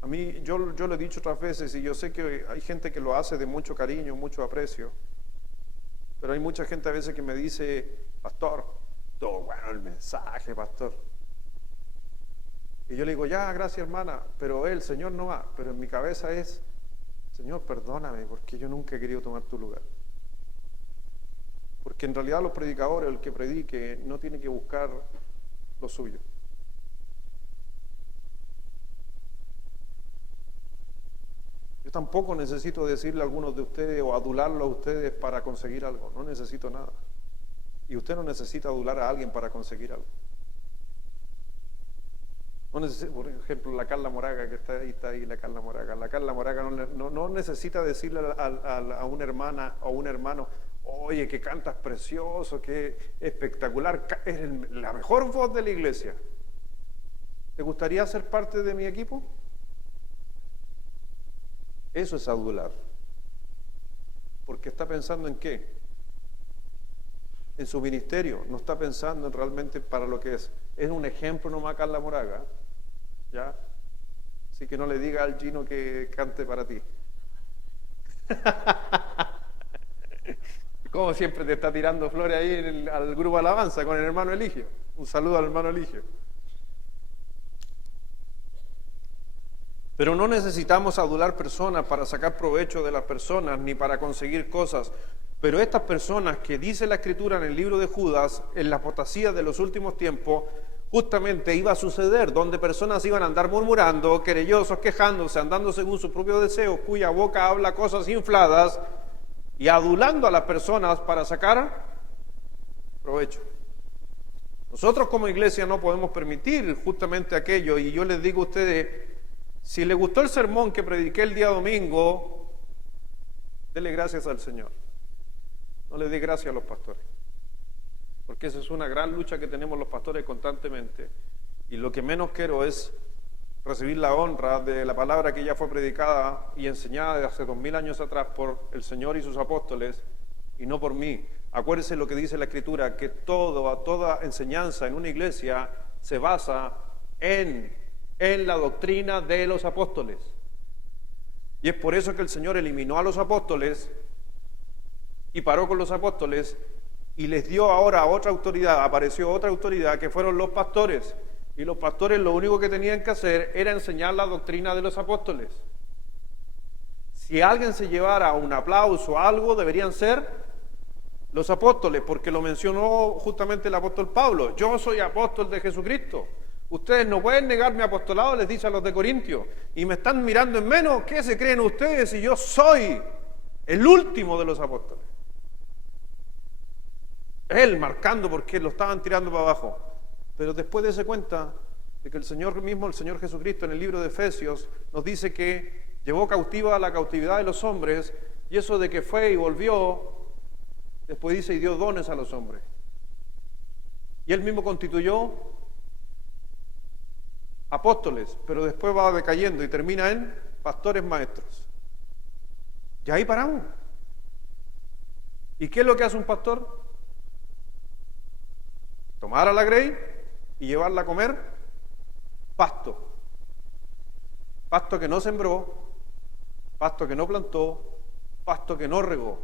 A mí, yo lo he dicho otras veces y yo sé que hay gente que lo hace de mucho cariño, mucho aprecio, pero hay mucha gente a veces que me dice, pastor, todo bueno el mensaje, pastor. Y yo le digo, ya, gracias hermana, pero el Señor no va, pero en mi cabeza es, Señor, perdóname, porque yo nunca he querido tomar tu lugar. Porque en realidad los predicadores, el que predique, no tiene que buscar lo suyo. Yo tampoco necesito decirle a algunos de ustedes o adularlo a ustedes para conseguir algo, no necesito nada. Y usted no necesita adular a alguien para conseguir algo. No necesita, por ejemplo, la Carla Moraga, que está ahí la Carla Moraga. La Carla Moraga no necesita decirle a una hermana o un hermano, oye, que cantas precioso, que espectacular, eres la mejor voz de la iglesia. ¿Te gustaría ser parte de mi equipo? Eso es adular. Porque está pensando en qué? En su ministerio, no está pensando en realmente para lo que es. Es un ejemplo nomás Carla Moraga, ¿ya? Así que no le diga al Gino que cante para ti. Como siempre te está tirando flores ahí al grupo Alabanza con el hermano Eligio. Un saludo al hermano Eligio. Pero no necesitamos adular personas para sacar provecho de las personas ni para conseguir cosas. Pero estas personas que dice la Escritura en el libro de Judas, en la apostasía de los últimos tiempos, justamente iba a suceder, donde personas iban a andar murmurando, querellosos, quejándose, andando según su propio deseo, cuya boca habla cosas infladas y adulando a las personas para sacar provecho. Nosotros como iglesia no podemos permitir justamente aquello, y yo les digo a ustedes, si les gustó el sermón que prediqué el día domingo, denle gracias al Señor. No le dé gracias a los pastores, porque esa es una gran lucha que tenemos los pastores constantemente, y lo que menos quiero es recibir la honra de la palabra que ya fue predicada y enseñada desde hace 2000 años atrás por el Señor y sus apóstoles, y no por mí. Acuérdese lo que dice la Escritura, que toda enseñanza en una iglesia se basa en la doctrina de los apóstoles, y es por eso que el Señor eliminó a los apóstoles y paró con los apóstoles y les dio ahora otra autoridad, apareció otra autoridad que fueron los pastores, y los pastores lo único que tenían que hacer era enseñar la doctrina de los apóstoles. Si alguien se llevara un aplauso o algo, deberían ser los apóstoles, porque lo mencionó justamente el apóstol Pablo, yo soy apóstol de Jesucristo. Ustedes no pueden negar mi apostolado, les dice a los de Corintios, y me están mirando en menos. ¿Qué se creen ustedes si yo soy el último de los apóstoles? Él marcando porque lo estaban tirando para abajo. Pero después de ese cuenta, de que el Señor mismo, el Señor Jesucristo, en el libro de Efesios, nos dice que llevó cautiva la cautividad de los hombres, y eso de que fue y volvió, después dice, y dio dones a los hombres. Y Él mismo constituyó apóstoles, pero después va decayendo y termina en pastores maestros. Y ahí paramos. ¿Y qué es lo que hace un pastor? Tomar a la grey y llevarla a comer pasto. Pasto que no sembró, pasto que no plantó, pasto que no regó.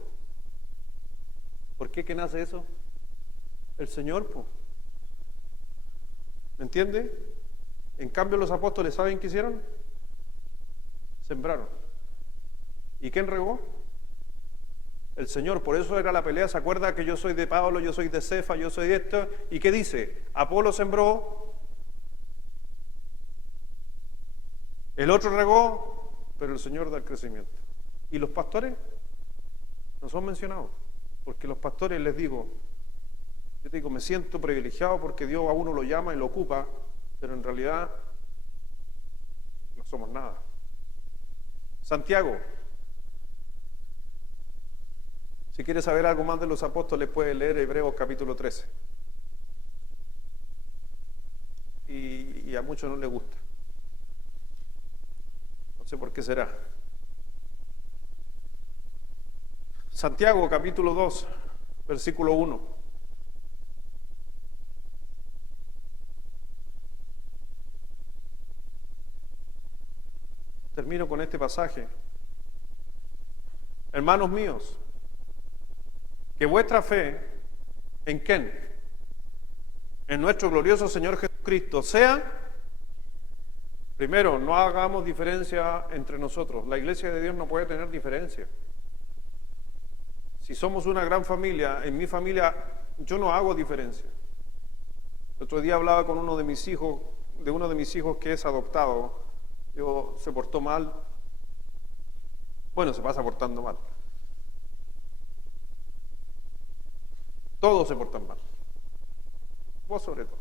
¿Por qué que nace eso? El Señor, pues. ¿Me entiende? En cambio los apóstoles, ¿saben qué hicieron? Sembraron. ¿Y quién regó? El Señor. Por eso era la pelea. ¿Se acuerda que yo soy de Pablo, yo soy de Cefa, yo soy de esto? ¿Y qué dice? Apolo sembró, el otro regó, pero el Señor da el crecimiento. ¿Y los pastores? No son mencionados. Porque los pastores, les digo, yo te digo, me siento privilegiado porque Dios a uno lo llama y lo ocupa, pero en realidad no somos nada. Santiago. Si quiere saber algo más de los apóstoles, puede leer Hebreos capítulo 13. Y a muchos no les gusta. No sé por qué será. Santiago capítulo 2, versículo 1. Termino con este pasaje. Hermanos míos, que vuestra fe, ¿en quién? En nuestro glorioso Señor Jesucristo sea, primero, no hagamos diferencia entre nosotros. La iglesia de Dios no puede tener diferencia. Si somos una gran familia, en mi familia yo no hago diferencia. El otro día hablaba con uno de mis hijos que es adoptado. Se portó mal. Bueno, se pasa portando mal. Todos se portan mal. Vos sobre todo.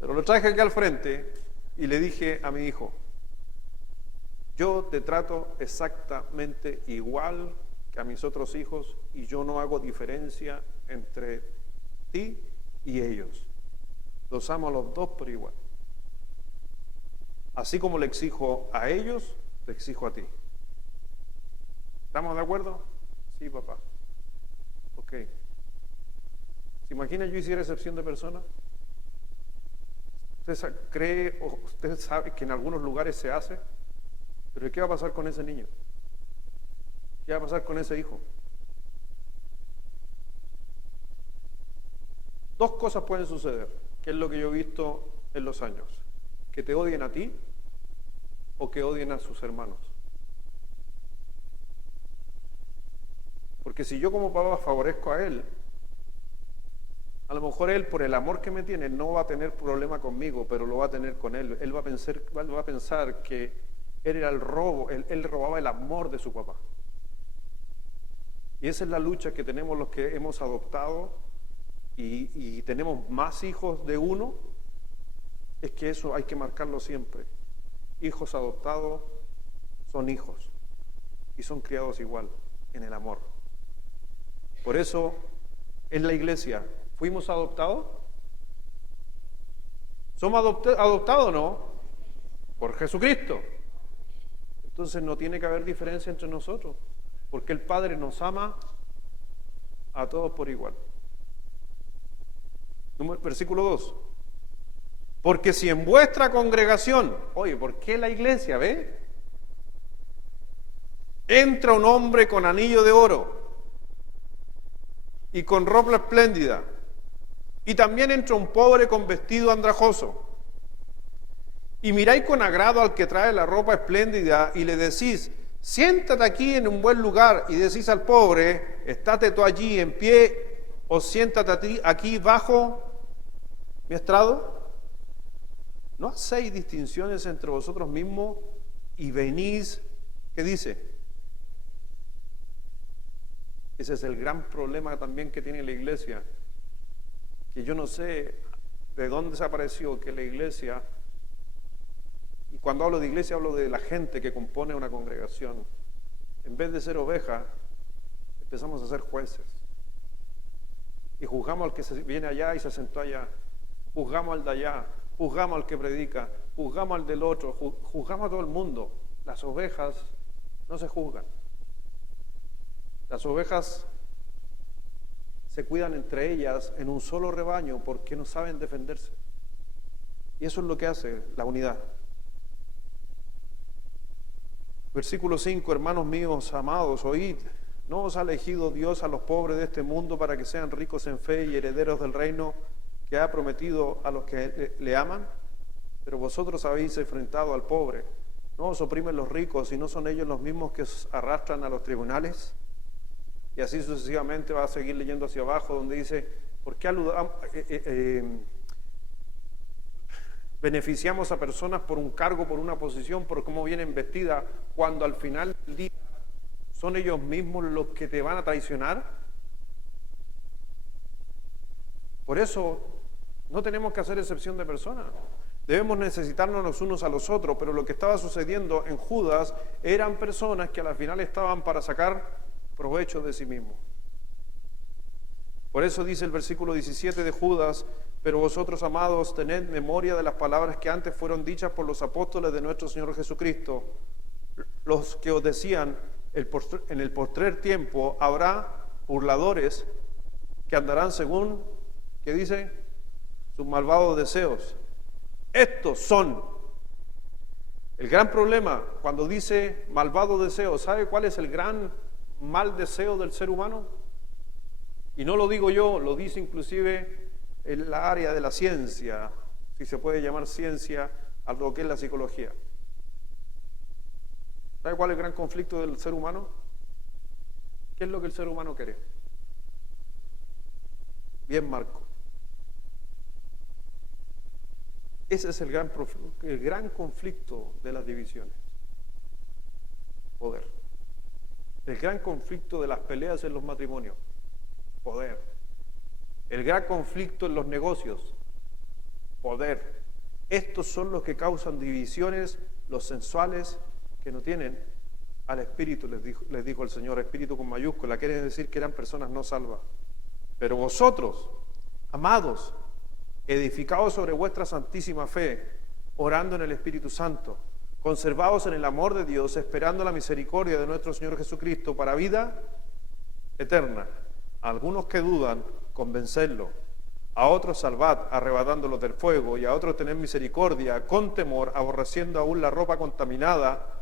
Pero lo traje aquí al frente y le dije a mi hijo, yo te trato exactamente igual que a mis otros hijos y yo no hago diferencia entre ti y ellos. Los amo a los dos por igual. Así como le exijo a ellos, te exijo a ti. ¿Estamos de acuerdo? Sí, papá. Ok. ¿Se imagina yo hiciera excepción de personas? ¿Usted cree o usted sabe que en algunos lugares se hace? ¿Pero qué va a pasar con ese niño? ¿Qué va a pasar con ese hijo? Dos cosas pueden suceder, que es lo que yo he visto en los años. Que te odien a ti o que odien a sus hermanos. Porque si yo como papá favorezco a él, a lo mejor él, por el amor que me tiene, no va a tener problema conmigo, pero lo va a tener con él. Él va a pensar que él era el robo, él robaba el amor de su papá. Y esa es la lucha que tenemos los que hemos adoptado y tenemos más hijos de uno, es que eso hay que marcarlo siempre. Hijos adoptados son hijos y son criados igual, en el amor. Por eso, en la iglesia, ¿fuimos adoptados? ¿Somos adoptados o no? Por Jesucristo. Entonces no tiene que haber diferencia entre nosotros, porque el Padre nos ama a todos por igual. Versículo 2. Porque si en vuestra congregación, oye, ¿por qué la iglesia, ve? Entra un hombre con anillo de oro y con ropa espléndida, y también entra un pobre con vestido andrajoso, y miráis con agrado al que trae la ropa espléndida y le decís, siéntate aquí en un buen lugar, y decís al pobre, estate tú allí en pie, o siéntate aquí bajo mi estrado. ¿No hacéis distinciones entre vosotros mismos y venís? ¿Qué dice? Ese es el gran problema también que tiene la iglesia, que yo no sé ¿De dónde se apareció que la iglesia, y cuando hablo de iglesia hablo de la gente que compone una congregación, en vez de ser ovejas, empezamos a ser jueces? Y juzgamos al que se viene allá y se sentó allá, juzgamos al de allá, juzgamos al que predica, juzgamos al del otro, juzgamos a todo el mundo. Las ovejas no se juzgan. Las ovejas se cuidan entre ellas en un solo rebaño porque no saben defenderse. Y eso es lo que hace la unidad. Versículo 5, hermanos míos, amados, oíd, ¿no os ha elegido Dios a los pobres de este mundo para que sean ricos en fe y herederos del reino que ha prometido a los que le aman? Pero vosotros habéis enfrentado al pobre. ¿No os oprimen los ricos y no son ellos los mismos que os arrastran a los tribunales? Y así sucesivamente va a seguir leyendo hacia abajo, donde dice, ¿por qué beneficiamos a personas por un cargo, por una posición, por cómo vienen vestidas, cuando al final del día son ellos mismos los que te van a traicionar? Por eso no tenemos que hacer excepción de personas. Debemos necesitarnos los unos a los otros, pero lo que estaba sucediendo en Judas eran personas que al final estaban para sacar provecho de sí mismos. Por eso dice el versículo 17 de Judas, pero vosotros, amados, tened memoria de las palabras que antes fueron dichas por los apóstoles de nuestro Señor Jesucristo, los que os decían, en el postrer tiempo habrá burladores que andarán según, ¿qué dice? Sus malvados deseos. Estos son. El gran problema cuando dice malvado deseo, ¿sabe cuál es el gran mal deseo del ser humano? Y no lo digo yo, lo dice inclusive en la área de la ciencia, si se puede llamar ciencia a lo que es la psicología. ¿Sabe cuál es el gran conflicto del ser humano? ¿Qué es lo que el ser humano quiere? Bien, Marco. Ese es el gran conflicto de las divisiones. Poder. El gran conflicto de las peleas en los matrimonios. Poder. El gran conflicto en los negocios. Poder. Estos son los que causan divisiones, los sensuales, que no tienen al espíritu, les dijo el Señor, espíritu con mayúscula, quiere decir que eran personas no salvas. Pero vosotros, amados, edificados sobre vuestra santísima fe, orando en el Espíritu Santo, conservados en el amor de Dios, esperando la misericordia de nuestro Señor Jesucristo para vida eterna. A algunos que dudan, convencerlos. A otros salvad, arrebatándolos del fuego, y a otros tened misericordia, con temor, aborreciendo aún la ropa contaminada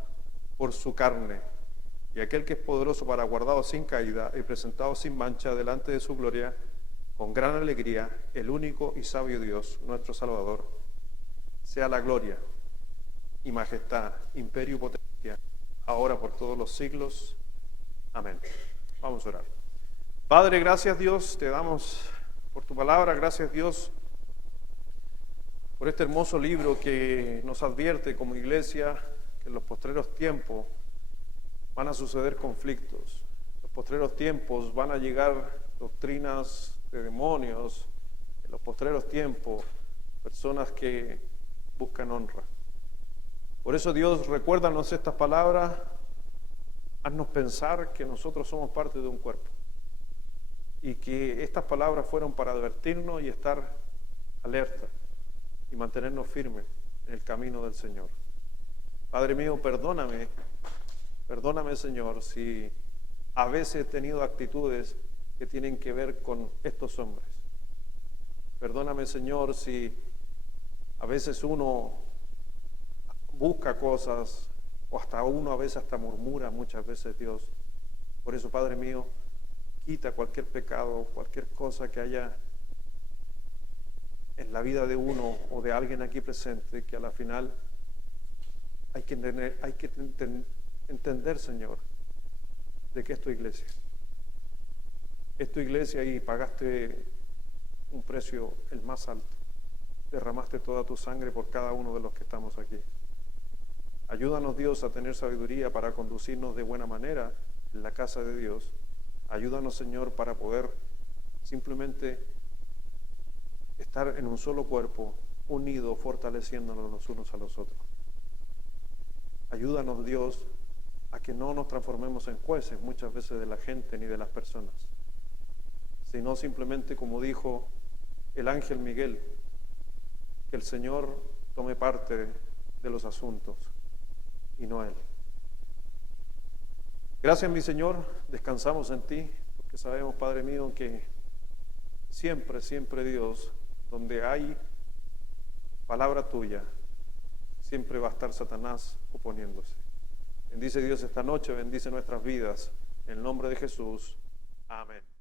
por su carne. Y aquel que es poderoso para guardaros sin caída y presentados sin mancha delante de su gloria, con gran alegría, el único y sabio Dios, nuestro Salvador, sea la gloria y majestad, imperio y potencia, ahora por todos los siglos. Amén. Vamos a orar. Padre, gracias Dios, te damos por tu palabra, gracias Dios por este hermoso libro que nos advierte como iglesia que en los postreros tiempos van a suceder conflictos. En los postreros tiempos van a llegar doctrinas de demonios, en los postreros tiempos, personas que buscan honra. Por eso, Dios, recuérdanos estas palabras, haznos pensar que nosotros somos parte de un cuerpo y que estas palabras fueron para advertirnos y estar alerta y mantenernos firmes en el camino del Señor. Padre mío, perdóname, Señor, si a veces he tenido actitudes que tienen que ver con estos hombres. Perdóname, Señor, si a veces uno busca cosas o hasta uno a veces hasta murmura muchas veces, Dios. Por eso, Padre mío, quita cualquier pecado, cualquier cosa que haya en la vida de uno o de alguien aquí presente, que a la final hay que entender, Señor, de que es tu iglesia. Es tu iglesia y pagaste un precio el más alto. Derramaste toda tu sangre por cada uno de los que estamos aquí. Ayúdanos, Dios, a tener sabiduría para conducirnos de buena manera en la casa de Dios. Ayúdanos, Señor, para poder simplemente estar estar en un solo cuerpo, unidos, fortaleciéndonos los unos a los otros. Ayúdanos, Dios, a que no nos transformemos en jueces muchas veces de la gente ni de las personas, sino simplemente, como dijo el ángel Miguel, que el Señor tome parte de los asuntos y no Él. Gracias, mi Señor, descansamos en ti, porque sabemos, Padre mío, que siempre, siempre, Dios, donde hay palabra tuya, siempre va a estar Satanás oponiéndose. Bendice, Dios, esta noche, bendice nuestras vidas. En el nombre de Jesús. Amén.